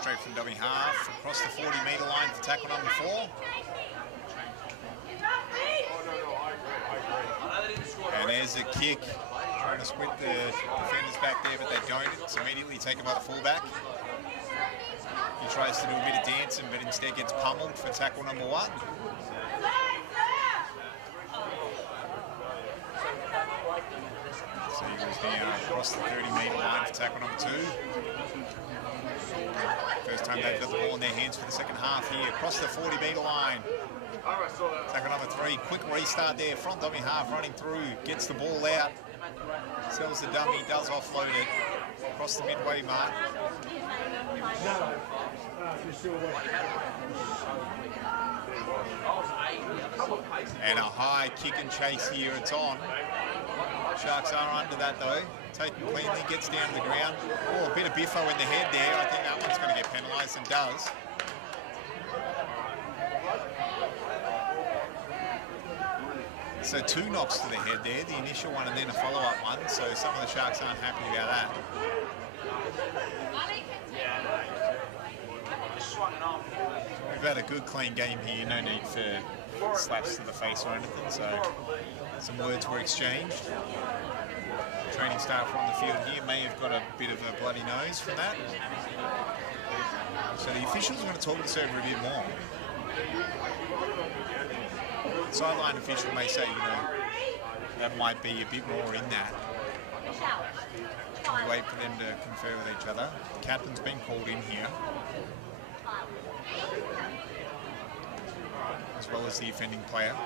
Straight from dummy half, across the 40-metre line for tackle number 4. And there's a kick, trying to split the defenders back there, but they don't. It's immediately taken by the fullback. He tries to do a bit of dancing, but instead gets pummeled for tackle number 1. So he goes now across the 30-metre line for tackle number 2. First time they've got the ball in their hands for the second half here. Across the 40-metre line. Tackle number 3. Quick restart there. Front dummy half running through. Gets the ball out. Sells the dummy. Does offload it. Across the midway mark. And a high kick and chase here. It's on. Sharks are under that though. Taken cleanly, gets down to the ground. Oh, a bit of biffo in the head there. I think that one's going to get penalised, and does. So 2 knocks to the head there, the initial one and then a follow-up one. So some of the Sharks aren't happy about that. We've had a good clean game here, no need for slaps to the face or anything, so some words were exchanged. Training staff on the field here may have got a bit of a bloody nose from that. So the officials are going to talk this over a bit more. The sideline official may say, that might be a bit more in that. We wait for them to confer with each other. The captain's been called in here, as well as the offending player.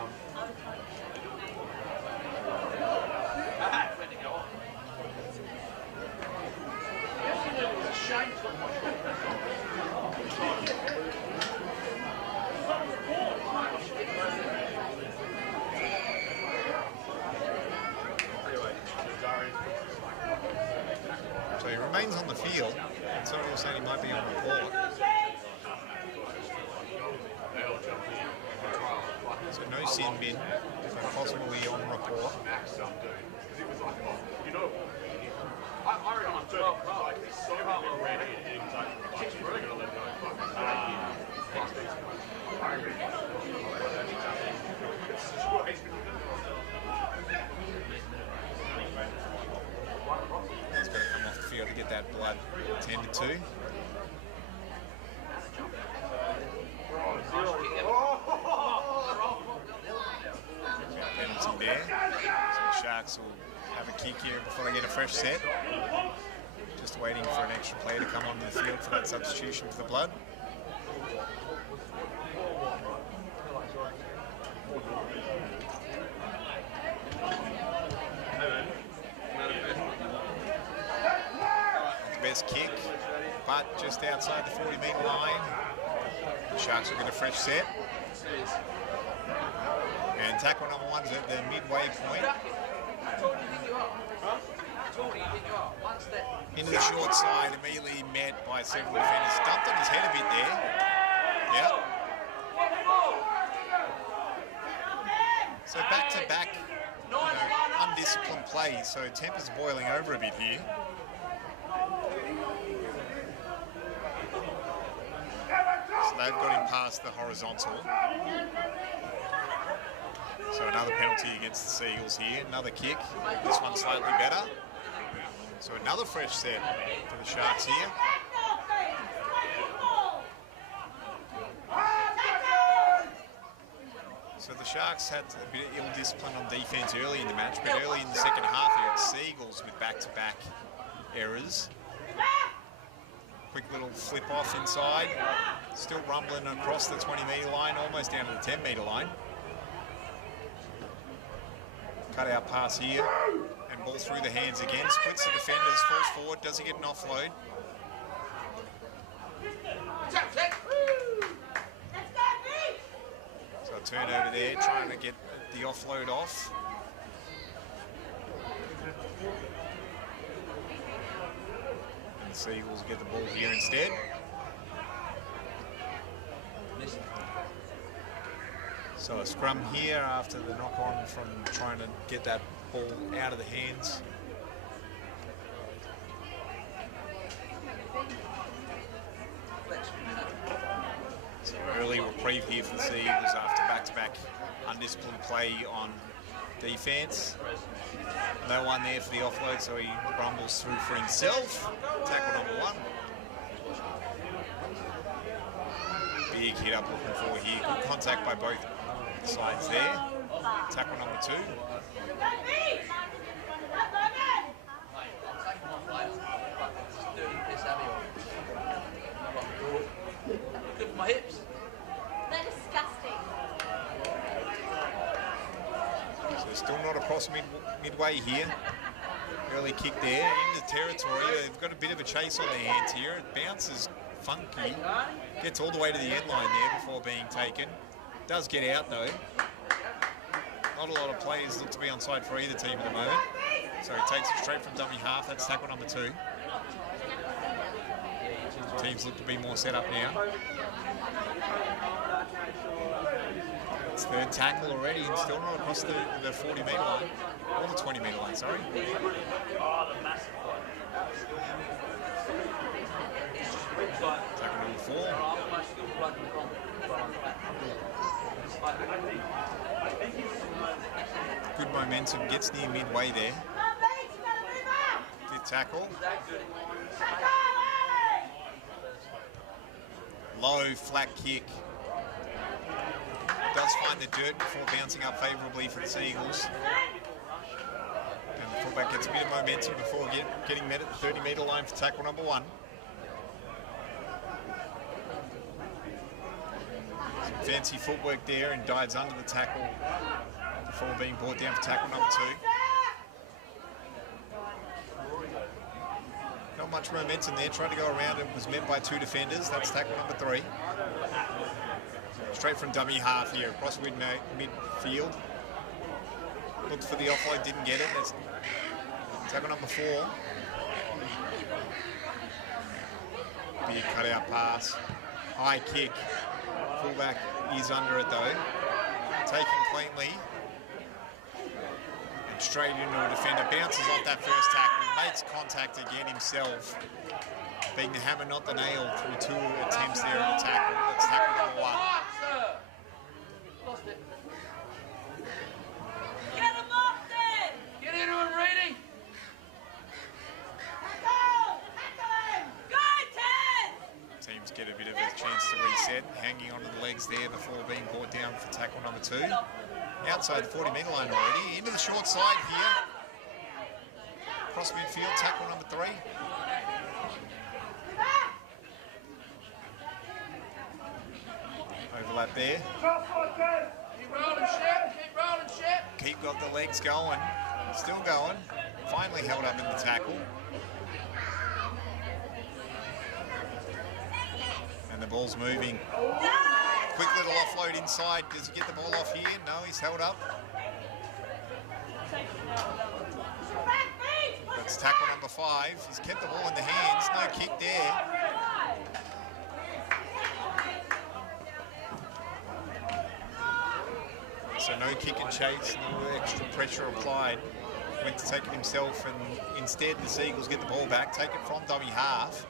So he remains on the field. Somebody was saying he might be on report. So no sin bin, but possibly on report. I reckon I'm too. Like, he's so ready and he's like, he's really going to let go. He's got to come off the field to get that blood tended to. Penalty there. So the Sharks will have a kick here before they get a fresh set. Just waiting for an extra player to come onto the field for that substitution for the blood. Best kick, but just outside the 40-metre line. The Sharks will get a fresh set. And tackle number 1's at the midway point. Into the short side, immediately met by several defenders. Dumped on his head a bit there. Yep. So back-to-back, undisciplined play. So tempers boiling over a bit here. So they've got him past the horizontal. So another penalty against the Seagulls here. Another kick. This one's slightly better. So another fresh set for the Sharks here. So the Sharks had a bit of ill discipline on defence early in the match, but early in the second half here, it's Seagulls with back-to-back errors. Quick little flip off inside. Still rumbling across the 20-metre line, almost down to the 10-metre line. Cut out pass here, and ball through the hands again. Splits the defenders, falls forward. Does he get an offload? So a turnover there, trying to get the offload off. And the Seagulls get the ball here instead. So a scrum here after the knock on from trying to get that ball out of the hands. So early reprieve here for the Seagulls after back-to-back undisciplined play on defence. No one there for the offload, so he rumbles through for himself. Tackle number 1. Big hit up looking for here. Good contact by both sides there. Tackle number 2. Good for my hips. They're disgusting. So still not across midway here. Early kick there into territory. They've got a bit of a chase on their hands here. It bounces funky. Gets all the way to the end line there before being taken. Does get out though. Not a lot of players look to be onside for either team at the moment. So he takes it straight from dummy half. That's tackle number 2. Teams look to be more set up now. It's third tackle already and still not across the 40-metre line. Or the 20-metre line, sorry. Tackle number 4. Good momentum, gets near midway there. Good tackle. Low, flat kick. Does find the dirt before bouncing up favourably for the Seagulls. And the fullback gets a bit of momentum before getting met at the 30-metre line for tackle number 1. Some fancy footwork there and dives under the tackle before being brought down for tackle number 2. Not much momentum there, tried to go around it, was met by 2 defenders. That's tackle number 3. Straight from dummy half here, across midfield. Looked for the offload, didn't get it. That's tackle number 4. Big cutout pass. High kick. Fullback is under it though. Taken cleanly. And straight into a defender. Bounces off that first tackle. Makes contact again himself. Being the hammer, not the nail, through 2 attempts there at the tackle. That's tackle number 1. Lost it. Get him off then! Get into him, Reedy. Go, Ted! Teams get a bit of a chance to reset, hanging onto the legs there before being brought down for tackle number 2. Outside the 40-metre line already, into the short side here. Across midfield, tackle number 3. Overlap there. Keep rolling, Shep. Keep rolling, Shep. Keep got the legs going. Still going. Finally held up in the tackle. And And the ball's moving. Quick little offload inside. Does he get the ball off here? No, he's held up. That's tackle number 5. He's kept the ball in the hands. No kick there. So no kick and chase, no extra pressure applied. Went to take it himself, and instead the Seagulls get the ball back, take it from dummy half.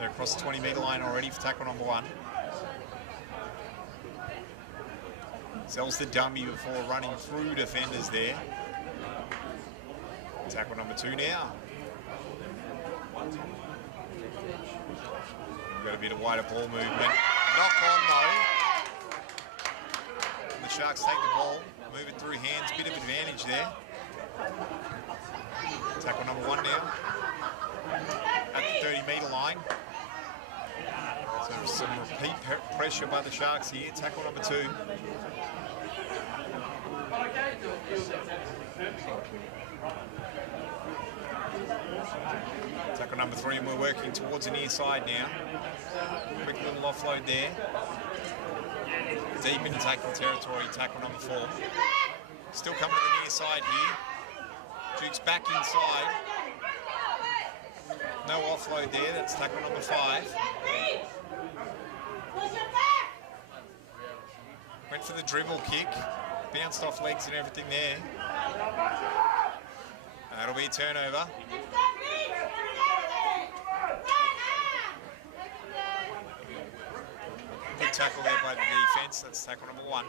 They're across the 20-metre line already for tackle number 1. Sells the dummy before running through defenders there. Tackle number 2 now. We've got a bit of wider ball movement. Knock on though. The Sharks take the ball, move it through hands, bit of advantage there. Tackle number 1 now. At the 30-metre line. So some repeat pressure by the Sharks here. Tackle number 2. Tackle number 3, and we're working towards the near side now. Quick little offload there. Deep into tackle territory, tackle number 4. Still coming to the near side here. Duke's back inside. No offload there, that's tackle number 5. Went for the dribble kick. Bounced off legs and everything there. And that'll be a turnover. Good tackle there by the defence. That's tackle number 1.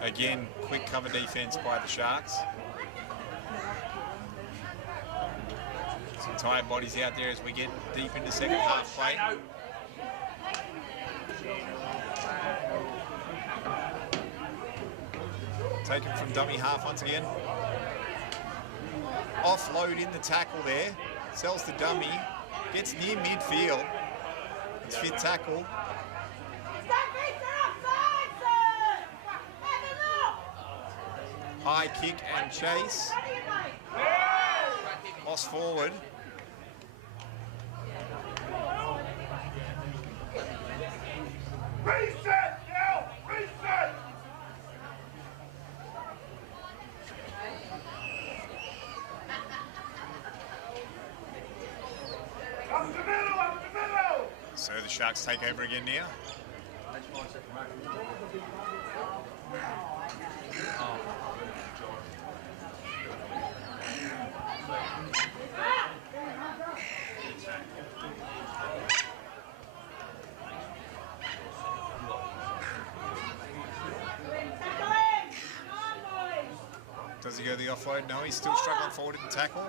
Again, quick cover defence by the Sharks. Some tired bodies out there as we get deep into second half play. Taken from dummy half once again. Offload in the tackle there. Sells the dummy. Gets near midfield. It's fit tackle. High kick and chase. Lost forward. Reset now! Reset! Up the middle! Up the middle! So the Sharks take over again now. Does he go the offload? No, he's still struggling forward in the tackle.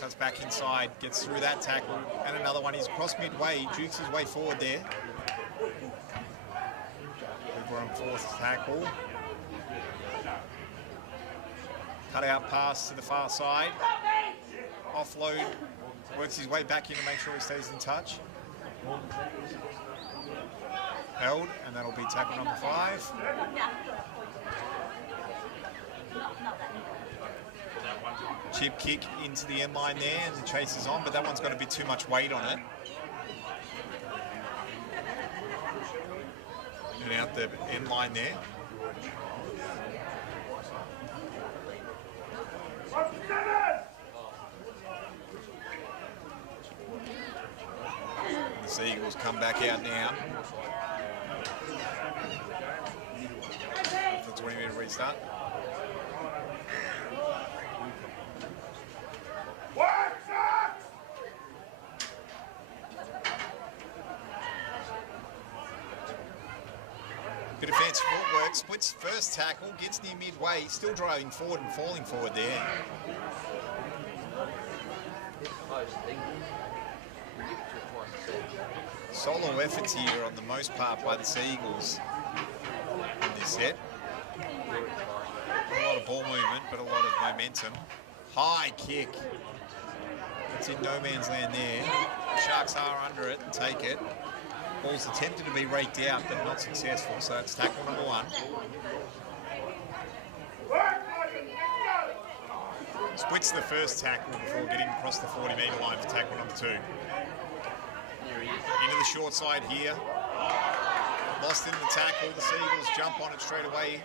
Cuts back inside, gets through that tackle, and another one. He's across midway, jukes his way forward there. Over on 4th tackle. Cut out pass to the far side. Offload, works his way back in to make sure he stays in touch. Held, and that'll be tackle number 5. Chip kick into the end line there, and the chase is on, but that one's got a bit too much weight on it. And out the end line there. And the Seagulls come back out now. For the 20-minute restart. Bit of fancy footwork, splits first tackle, gets near midway, still driving forward and falling forward there. Solo efforts here on the most part by the Seagulls in this set. A lot of ball movement, but a lot of momentum. High kick. It's in no man's land there. The Sharks are under it and take it. Ball's attempted to be raked out, but not successful, so that's tackle number 1. Splits the first tackle before getting across the 40-metre line for tackle number 2. Into the short side here. Lost in the tackle. The Seagulls jump on it straight away.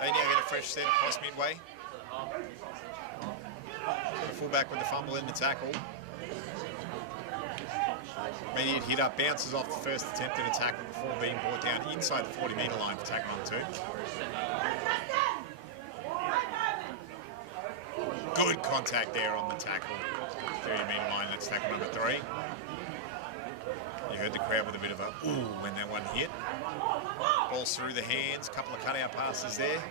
They now get a fresh set across midway. The fullback with the fumble in the tackle. Immediate hit up, bounces off the first attempt at a tackle before being brought down inside the 40-metre line for tackle number 2. Good contact there on the tackle. 30-metre line, that's tackle number 3. You heard the crowd with a bit of a ooh when that one hit. Ball's through the hands, couple of cutout passes there.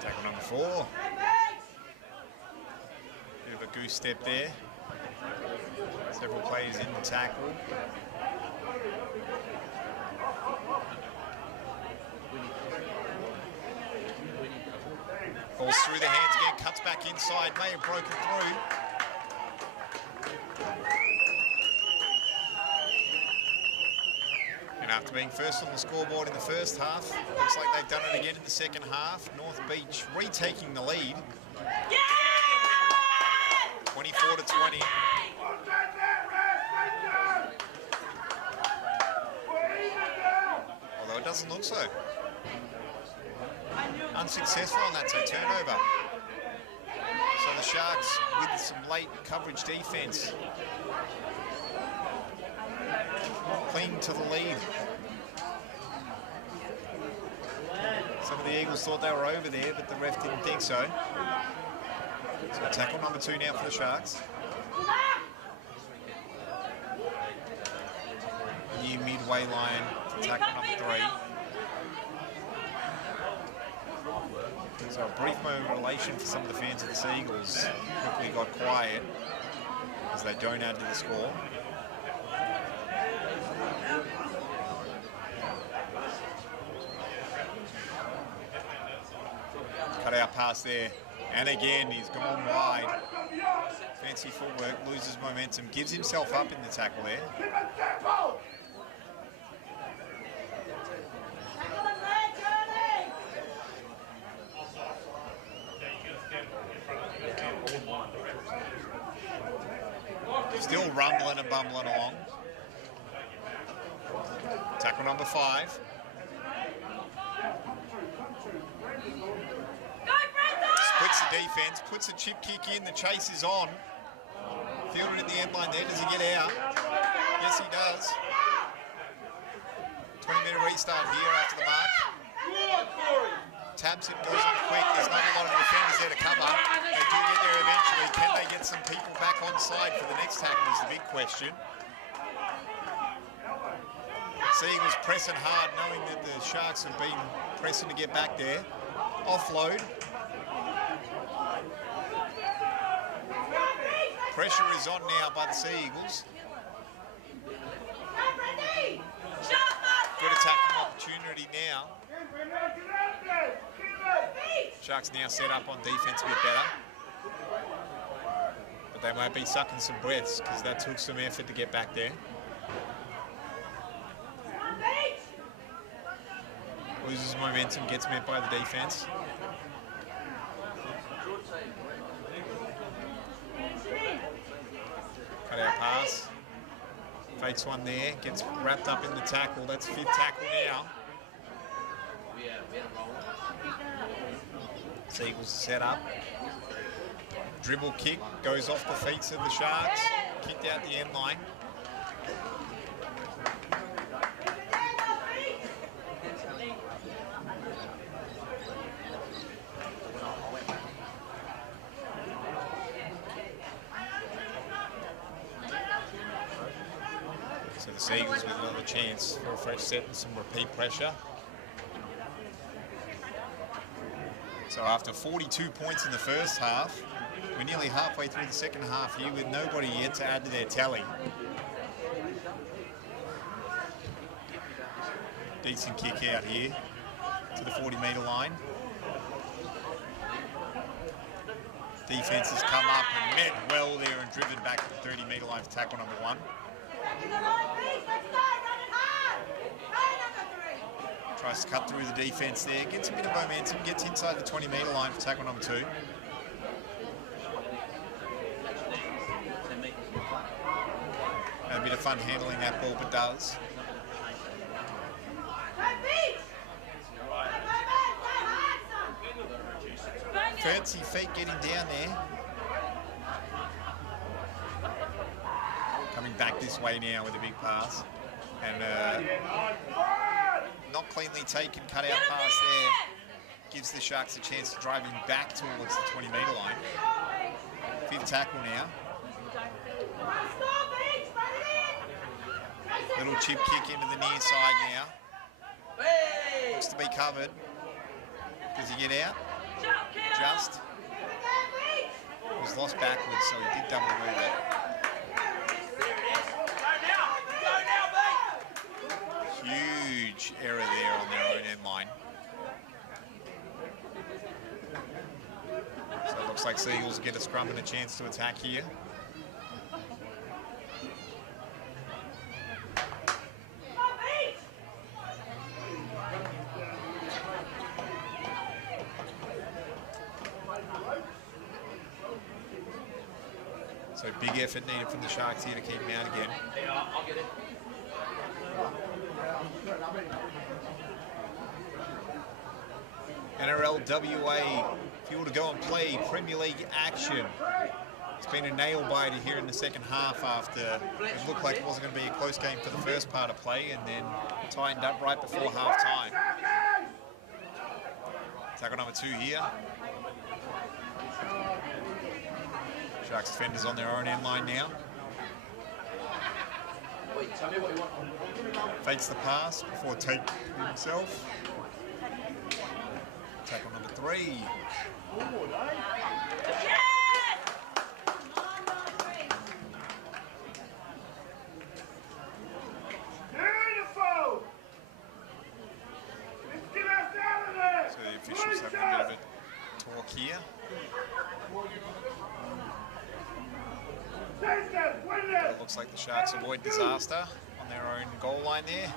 Tackle number 4. Bit of a goose step there. Several players in the tackle. Ball's through the hands again, cuts back inside, may have broken through. And after being first on the scoreboard in the first half, looks like they've done it again in the second half. North Beach retaking the lead. 24-20. Although it doesn't look so. Unsuccessful on that, so turnover. So the Sharks with some late coverage defence. Cling to the lead. Some of the Eagles thought they were over there, but the ref didn't think so. So tackle number 2 now for the Sharks. New midway line for tackle number 3. So a brief moment of elation for some of the fans of the Seagulls. Quickly got quiet as they don't add to the score. Cut out pass there. And again, he's gone wide. Fancy footwork, loses momentum, gives himself up in the tackle there. Still rumbling and bumbling along. Tackle number 5. Splits the defence, puts a chip kick in, the chase is on. Fielded at the end line there, does he get out? Yes, he does. 20-metre restart here after the mark. Tabs it, goes on quick, there's not a lot of defenders there to cover. They do get there eventually. Can they get some people back on side for the next tackle is the big question. Seagulls pressing hard, knowing that the Sharks have been pressing to get back there. Offload. Pressure is on now by the Seagulls. Good attacking opportunity now. Sharks now set up on defence a bit better. But they might be sucking some breaths because that took some effort to get back there. Loses momentum, gets met by the defence. Cut out pass. Fakes one there, gets wrapped up in the tackle. That's 5th tackle now. Seagulls set up. Dribble kick, goes off the feet of the Sharks. Kicked out the end line. So the Seagulls with another chance for a fresh set and some repeat pressure. So after 42 points in the first half, we're nearly halfway through the second half here with nobody yet to add to their tally. Decent kick out here to the 40-metre line. Defense has come up and met well there and driven back to the 30-metre line for tackle number 1. Tries to cut through the defense there, gets a bit of momentum, gets inside the 20-metre line for tackle number 2. A bit of fun handling that ball, but does. Fancy feet getting down there. Coming back this way now with a big pass. And not cleanly taken, cut out pass there. Gives the Sharks a chance to drive him back towards the 20-metre line. 5th tackle now. Little chip kick into the near side now. Looks to be covered. Does he get out? Just. He was lost backwards, so he did double move it. Huge error there on their own end line. So it looks like Seagulls get a scrum and a chance to attack here. So big effort needed from the Sharks here to keep him out again. Yeah, I'll get it. NRL WA, if you were to go and play Premier League action. It's been a nail-biter here in the second half after it looked like it wasn't going to be a close game for the first part of play and then tightened up right before half-time. Tackle number 2 here. Sharks defenders on their own end line now. Wait, tell me what you want. Fakes the pass before taking himself. Tackle number 3. Beautiful! Let's get us out of there! So the officials have a bit of a talk here. It looks like the Sharks avoid disaster on their own goal line there.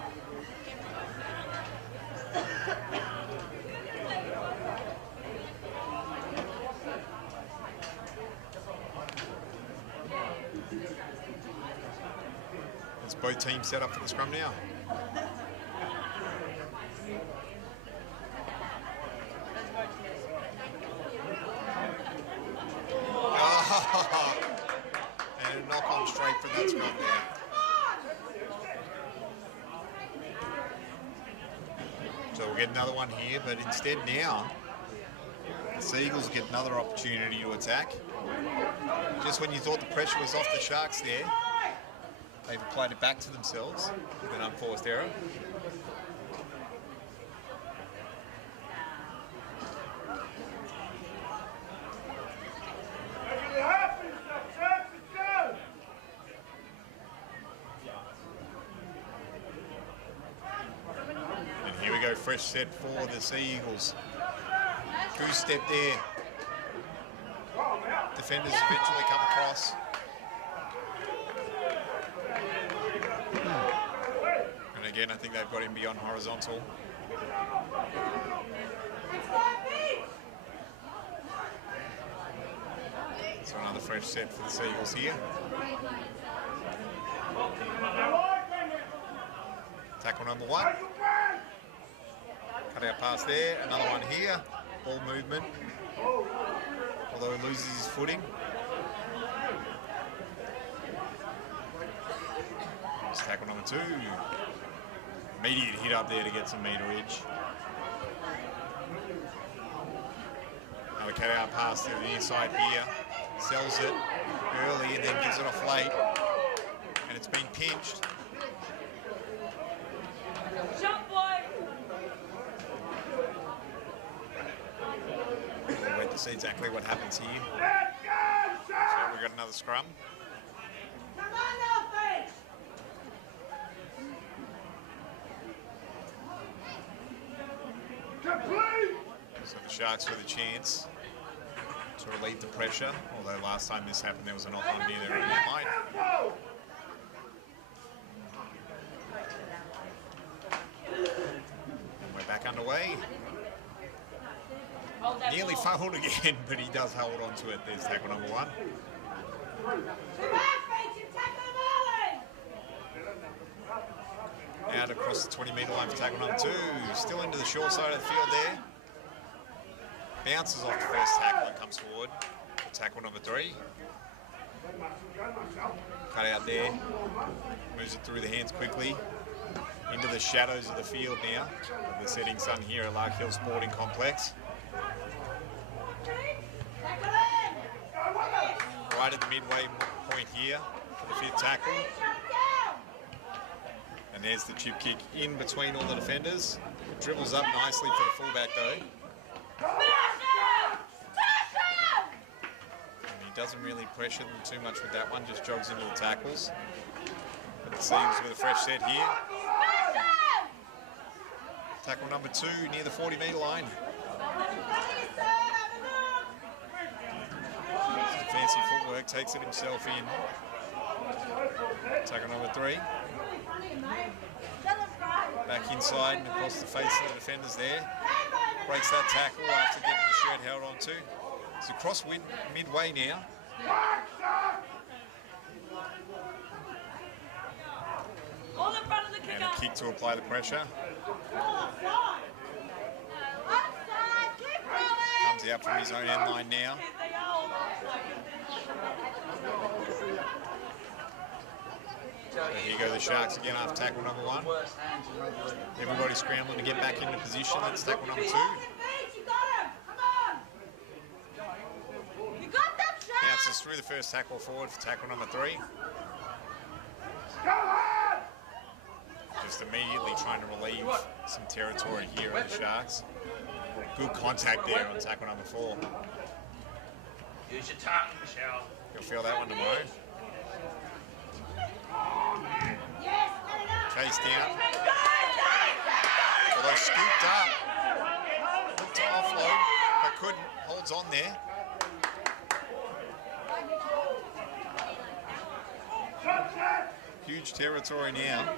As both teams set up for the scrum now. And a knock on straight from that scrum there. So we'll get another one here, but instead now, the Seagulls get another opportunity to attack. Just when you thought the pressure was off the Sharks there, they've applied it back to themselves with an unforced error. And here we go, fresh set for the Seagulls. Goose step there. Defenders eventually come across. And again, I think they've got him beyond horizontal. So another fresh set for the Seagulls here. Tackle number 1. Cut out pass there. Another one here. Ball movement. Although he loses his footing. It's tackle number 2. Immediate hit up there to get some meterage. Another cut out pass to the near side here. Sells it early and then gives it off late. And it's been pinched. Jump, boy! We'll wait to see exactly what happens here. Let's go, So Sharks! we've got another scrum. Come on now, Face! Complete! So the Sharks with a chance to to relieve the pressure, although last time this happened there was a knock-on near their own line. Tempo! And we're back underway. Hold that Nearly ball. fouled again, but he does hold on to it. There's tackle number 1. Out across the 20-metre line for tackle number 2. Still into the short side of the field there. Bounces off the first tackle and comes forward for tackle number 3. Cut out there. Moves it through the hands quickly. Into the shadows of the field now. Of the setting sun here at Lark Hill Sporting Complex. Right at the midway point here for the 5th tackle. And there's the chip kick in between all the defenders. It dribbles up nicely for the fullback though. And he doesn't really pressure them too much with that one, just jogs into the tackles. But it seems with a fresh set here. Tackle number 2 near the 40-metre line. Some fancy footwork, takes it himself in. Tackle number 3. Back inside and across the face of the defenders there. Breaks that tackle after getting the shirt held on to. It's across midway now. All in front of the And a kicker. kick to apply the pressure. Comes out from his own end line now. So here go the Sharks again after tackle number 1. Worst hands in rugby league. Everybody scrambling to get back into position. That's tackle number 2. You got that shot. Bounces through the first tackle forward for tackle number 3. Go hard! Just immediately trying to relieve some territory here in the Sharks. Good contact there on tackle number 4. Use your tongue, Michelle. You'll feel that one tomorrow. Chase down. Although scooped up. Looked to offload, but couldn't. Holds on there. Huge territory now.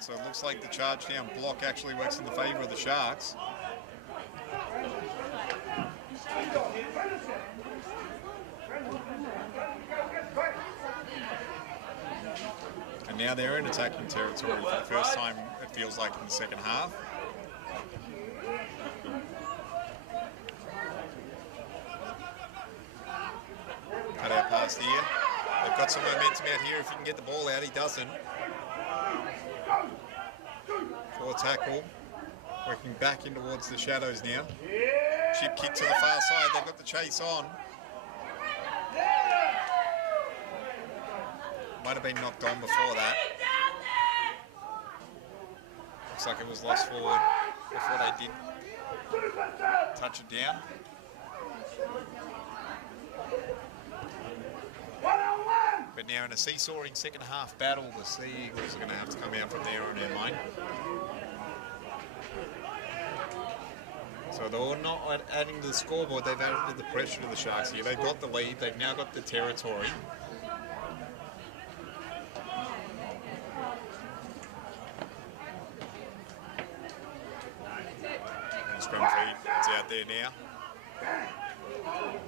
So it looks like the charge down block actually works in the favour of the Sharks. And now they're in attacking territory for the first time, it feels like, in the second half. Cut out pass here. They've got some momentum out here. If he can get the ball out, he doesn't. For tackle. Working back in towards the shadows now. Chip kick to the far side. They've got the chase on. Might have been knocked on before that. Looks like it was lost forward before they did touch it down. But now in a seesawing second half battle, the Sea Eagles are going to have to come out from their own end line. So they're not adding to the scoreboard, they've added to the pressure to the Sharks here. They've got the lead, they've now got the territory. And scrum feed, it's out there now.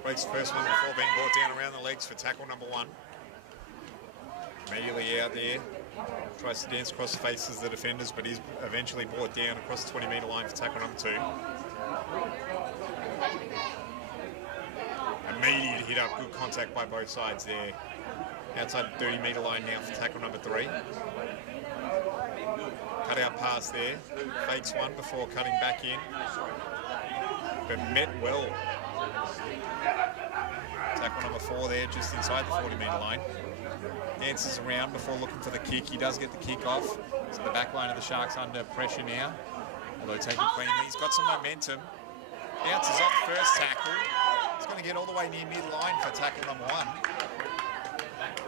Breaks the first one before being brought down around the legs for tackle number 1. Immediately out there, tries to dance across the faces of the defenders, but he's eventually brought down across the 20-metre line for tackle number 2. Immediate hit up, good contact by both sides there. Outside the 30-metre line now for tackle number 3. Cut out pass there, fakes one before cutting back in, but met well. Tackle number 4 there, just inside the 40-metre line. Dances around before looking for the kick. He does get the kick off. So the back line of the Sharks under pressure now. Although taken cleanly, he's got some momentum. Bounces off the first tackle. He's going to get all the way near mid-line for tackle number 1.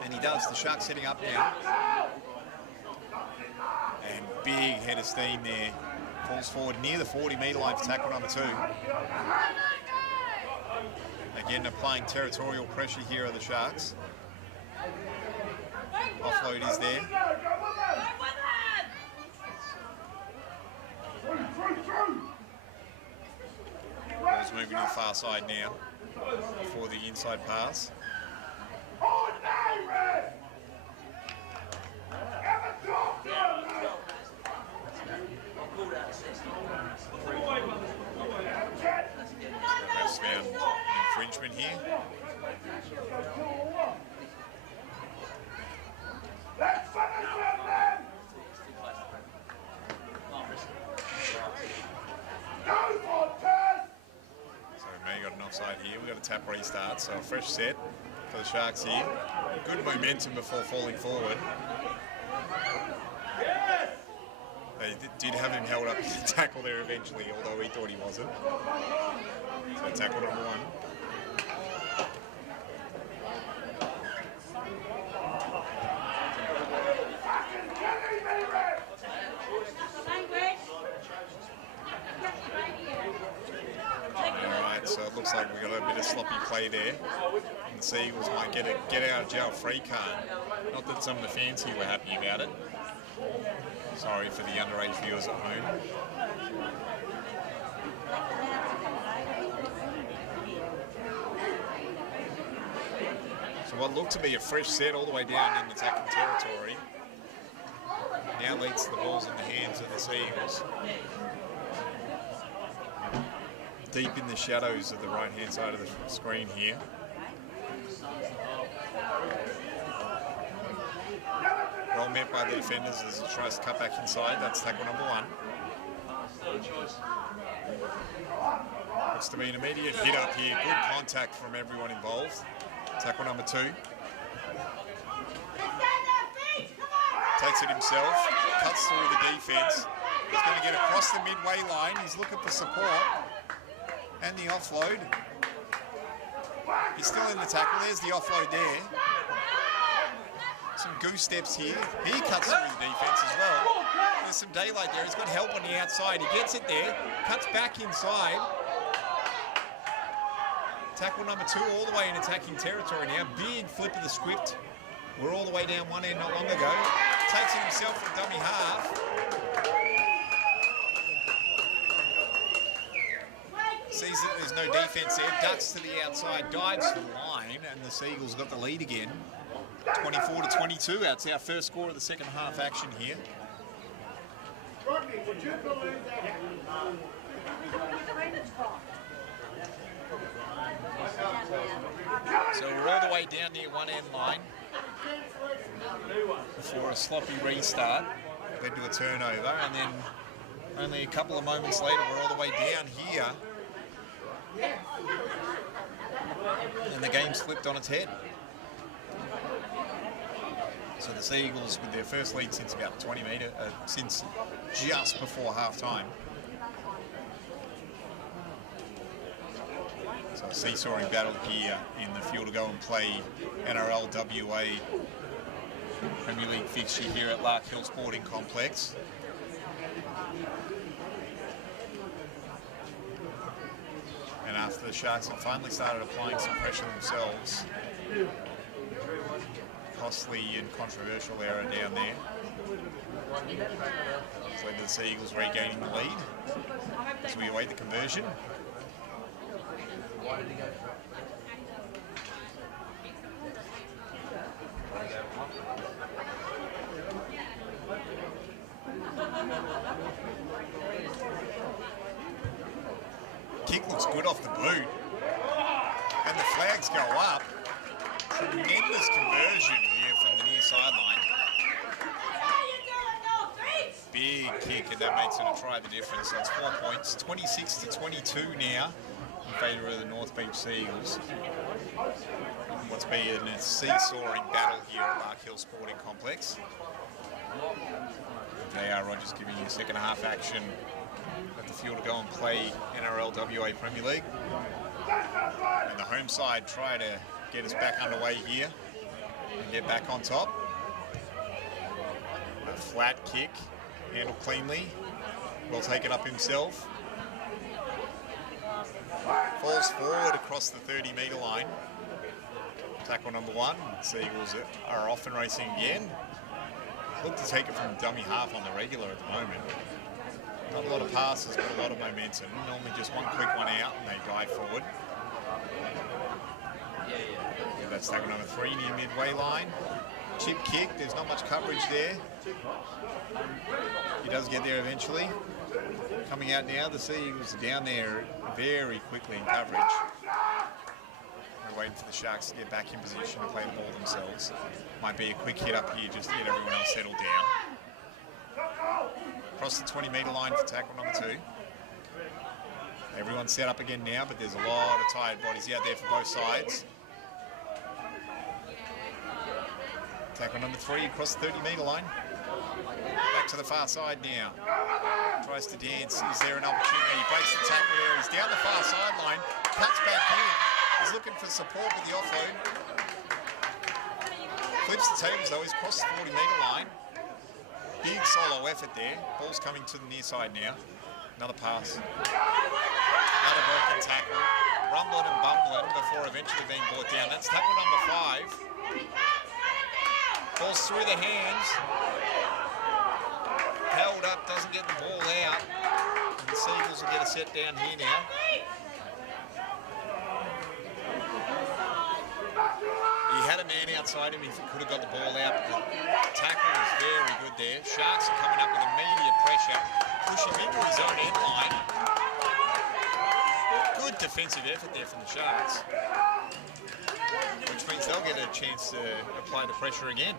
And he does. The Sharks setting up now. And big head of steam there Falls forward near the 40-metre line for tackle number 2. Again, applying territorial pressure here are the Sharks. Offload is there. Ball's moving to the far side now for the inside pass. Refs found infringement here. Let's finish it then! Go for Perth! So we may have got an offside here. We've got a tap restart, so a fresh set for the Sharks here. Good momentum before falling forward. They did have him held up to the tackle there eventually, although he thought he wasn't. So tackle number 1. Alright, so it looks like we got a bit of sloppy play there. And the Seagulls might get a get out of jail free card. Not that some of the fans here were happy about it. Sorry for the underage viewers at home. So what looked to be a fresh set all the way down in attacking territory now leads the balls in the hands of the Seagulls. Deep in the shadows of the right-hand side of the screen here. Well met by the defenders as he tries to cut back inside. That's tackle number 1. Looks to be an immediate hit up here. Good contact from everyone involved. Tackle number 2. Takes it himself, cuts through the defence. He's going to get across the midway line. He's looking for support. And the offload. He's still in the tackle. There's the offload there. Some goose steps here. He cuts through the defence as well. There's some daylight there. He's got help on the outside. He gets it there. Cuts back inside. Tackle number 2 all the way in attacking territory now. Big flip of the script. We're all the way down one end not long ago. Takes it himself for a dummy half. Sees that there's no defence there. Ducks to the outside. Dives for the line. And the Seagulls got the lead again. 24-22. That's our first score of the second half action here. Rodney, would you believe that? So we're all the way down near one end line before a sloppy restart led to a turnover, and then only a couple of moments later we're all the way down here and the game's flipped on its head. So the Seagulls with their first lead since about 20 metre, since just before half time. So a seesawing battle here in the Fuel to Go and Play NRL WA Premier League fixture here at Lark Hill Sporting Complex. And after the Sharks have finally started applying some pressure themselves, costly and controversial error down there. It's led to the Seagulls regaining the lead as we await the conversion. Kick looks good off the boot. And the flags go up. Tremendous conversion here from the near sideline. Big kick, and that makes it a try the difference. So it's 4 points, 26-22 now in favour of the North Beach Seagulls. What's been a seesawing battle here at Lark Hill Sporting Complex. J.R. Rogers giving you second half action at the Fuel to Go and Play NRL WA Premier League. And the home side try to get us back underway here and get back on top. A flat kick, handled cleanly. will take it up himself. Falls forward across the 30-metre line. Tackle number 1. Seagulls are off and racing again. Look to take it from dummy half on the regular at the moment. Not a lot of passes, but a lot of momentum. Normally just one quick one out and they dive forward. Yeah, that's tackle number 3 near midway line. Chip kick, there's not much coverage there. He does get there eventually. Coming out now, the Seagulls are down there very quickly in coverage. We're waiting for the Sharks to get back in position to play the ball themselves. Might be a quick hit up here just to get everyone else settled down. Across the 20-metre line for tackle number 2. Everyone's set up again now, but there's a lot of tired bodies out there for both sides. Tackle number 3 across the 30-metre line. Back to the far side now. Tries to dance. Is there an opportunity? He breaks the tackle there. He's down the far sideline. Cuts back in. He's looking for support with the offload. Flips the tables though. He's crossed the 40-metre line. Big solo effort there. Ball's coming to the near side now. Another pass. Another broken tackle. Rumbling and bumbling before eventually being brought down. That's tackle number 5. Ball's through the hands. Held up, doesn't get the ball out. And the Seagulls will get a set down here now. He had a man outside him if he could have got the ball out, but the tackle was very good there. Sharks are coming up with immediate pressure, pushing him into his own end line. Good defensive effort there from the Sharks, which means they'll get a chance to apply the pressure again.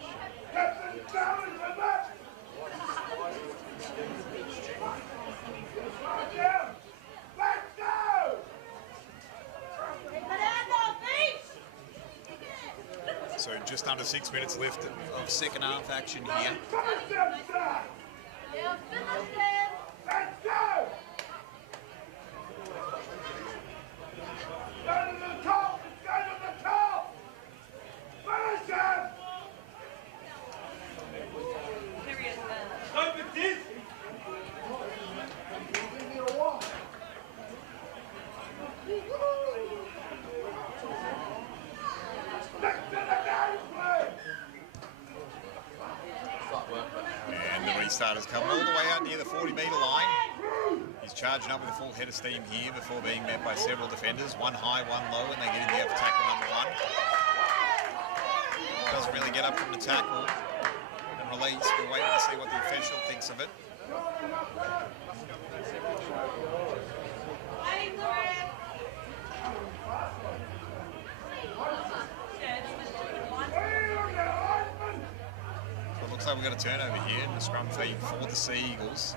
So just under 6 minutes left of second half action here. And the restarters come all the way out near the 40-metre line. He's charging up with a full head of steam here before being met by several defenders. One high, one low, and they get in there for tackle number 1. Doesn't really get up from the tackle and release. We're waiting to see what the official thinks of it. Looks like we've got a turnover here in the scrum feed for the Seagulls.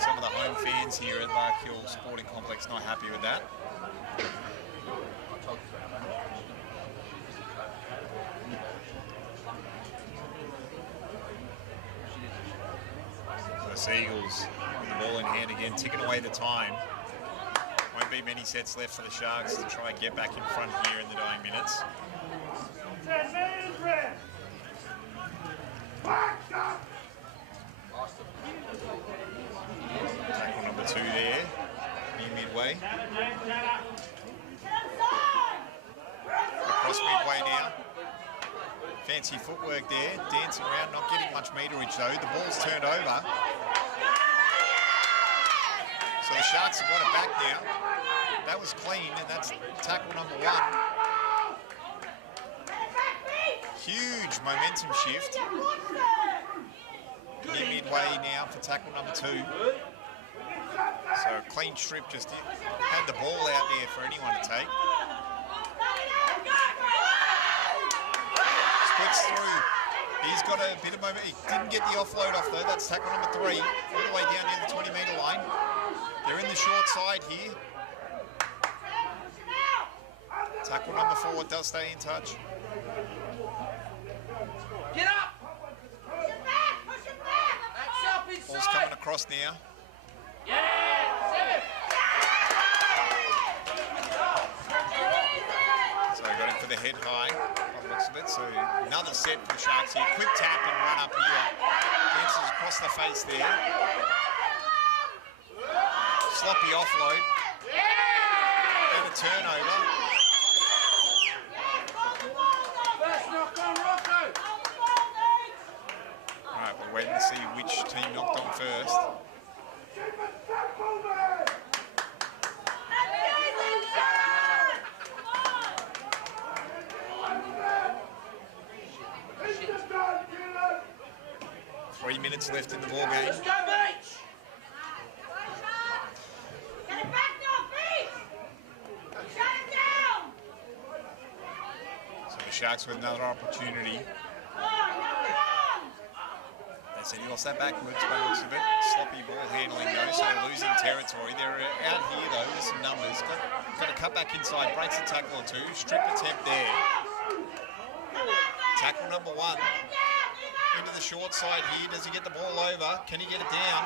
Some of the home fans here at Lark Hill Sporting Complex not happy with that. The Seagulls with the ball in hand again, ticking away the time. Won't be many sets left for the Sharks to try and get back in front here in the dying minutes. 10 minutes rest. Tackle number 2 there, near midway. Across midway now. Fancy footwork there, dancing around, not getting much meterage though. The ball's turned over. So the Sharks have got it back now. That was clean, and that's tackle number 1. Huge momentum shift. Near midway now for tackle number 2. So a clean strip, just had the ball out there for anyone to take. Splits through. He's got a bit of moment. He didn't get the offload off though. That's tackle number 3. All the way down near the 20-metre line. They're in the short side here. Tackle number 4 does stay in touch. Get up! Push it back! Push it back! That's up inside! Ball's coming across now. Yeah! So got him for the head high, by the looks of it. So another set for the Sharks here. Quick tap and run up here. Dances across the face there. sloppy offload. And a turnover. First knock on Rocco. Alright, we're waiting to see which team knocked on first. Three minutes left in the ball game. Let's go, Beach. Get it back now, Beach! Shut it down! So the Sharks with another opportunity. They said he lost that backwards by the looks of it. Sloppy ball handling though, so they're losing territory. They're out here though with some numbers. Got to cut back inside, breaks a tackle or two, strip attempt there. Tackle number one. Into the short side here. Does he get the ball over? Can he get it down?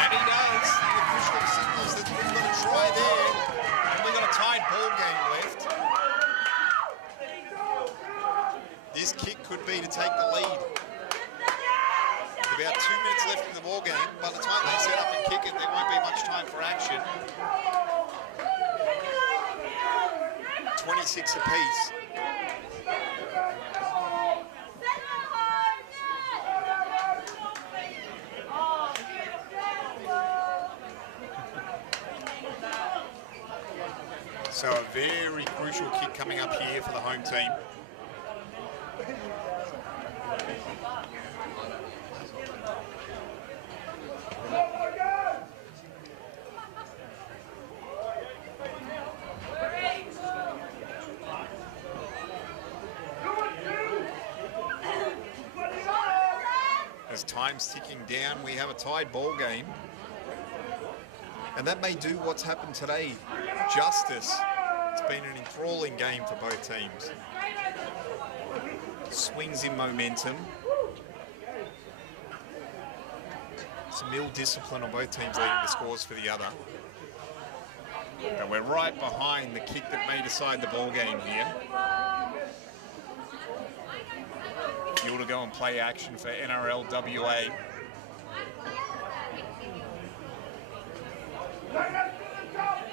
And he does. The official signals that we've got a try there. And we've got a tied ball game left. This kick could be to take the lead. With about 2 minutes left in the ball game. By the time they set up and kick it, there won't be much time for action. 26 apiece. So a very crucial kick coming up here for the home team. As time's ticking down, we have a tied ball game. And that may do what's happened today justice. It's been an enthralling game for both teams. Swings in momentum. Some ill discipline on both teams leading the scores for the other. But we're right behind the kick that may decide the ball game here. Fuel to go and play action for NRL WA.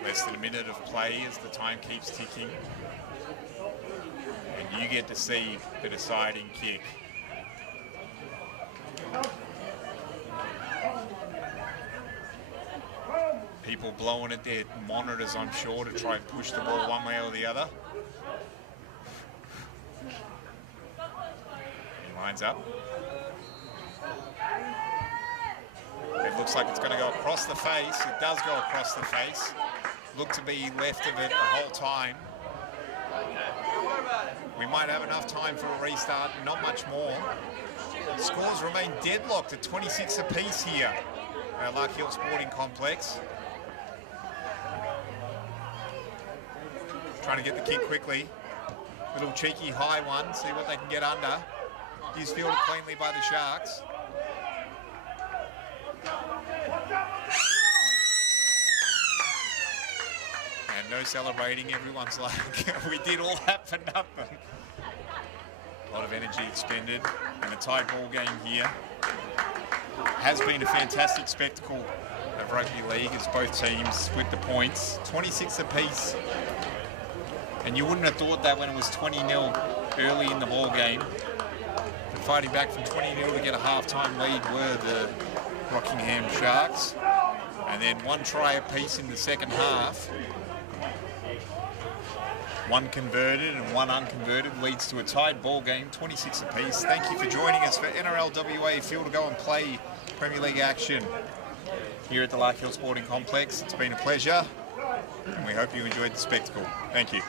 Less than a minute of play as the time keeps ticking. And you get to see the deciding kick. People blowing at their monitors, I'm sure, to try and push the ball one way or the other. He lines up. It looks like it's going to go across the face. It does go across the face. Look to be left of it the whole time. We might have enough time for a restart, not much more. Scores remain deadlocked at 26 apiece here at Rockingham Sporting Complex. Trying to get the kick quickly. Little cheeky high one, see what they can get under. He's fielded cleanly by the Sharks. And no celebrating, everyone's like, we did all that for nothing. A lot of energy expended, and a tied ball game here. Has been a fantastic spectacle of rugby league as both teams split the points, 26 apiece. And you wouldn't have thought that when it was 20-0 early in the ball game. Fighting back from 20-0 to get a half-time lead were the Rockingham Sharks. And then one try apiece in the second half. One converted and one unconverted leads to a tied ball game, 26 apiece. Thank you for joining us for NRL WA Field to go and play Premier League action here at the Rockingham Sporting Complex. It's been a pleasure, and we hope you enjoyed the spectacle. Thank you.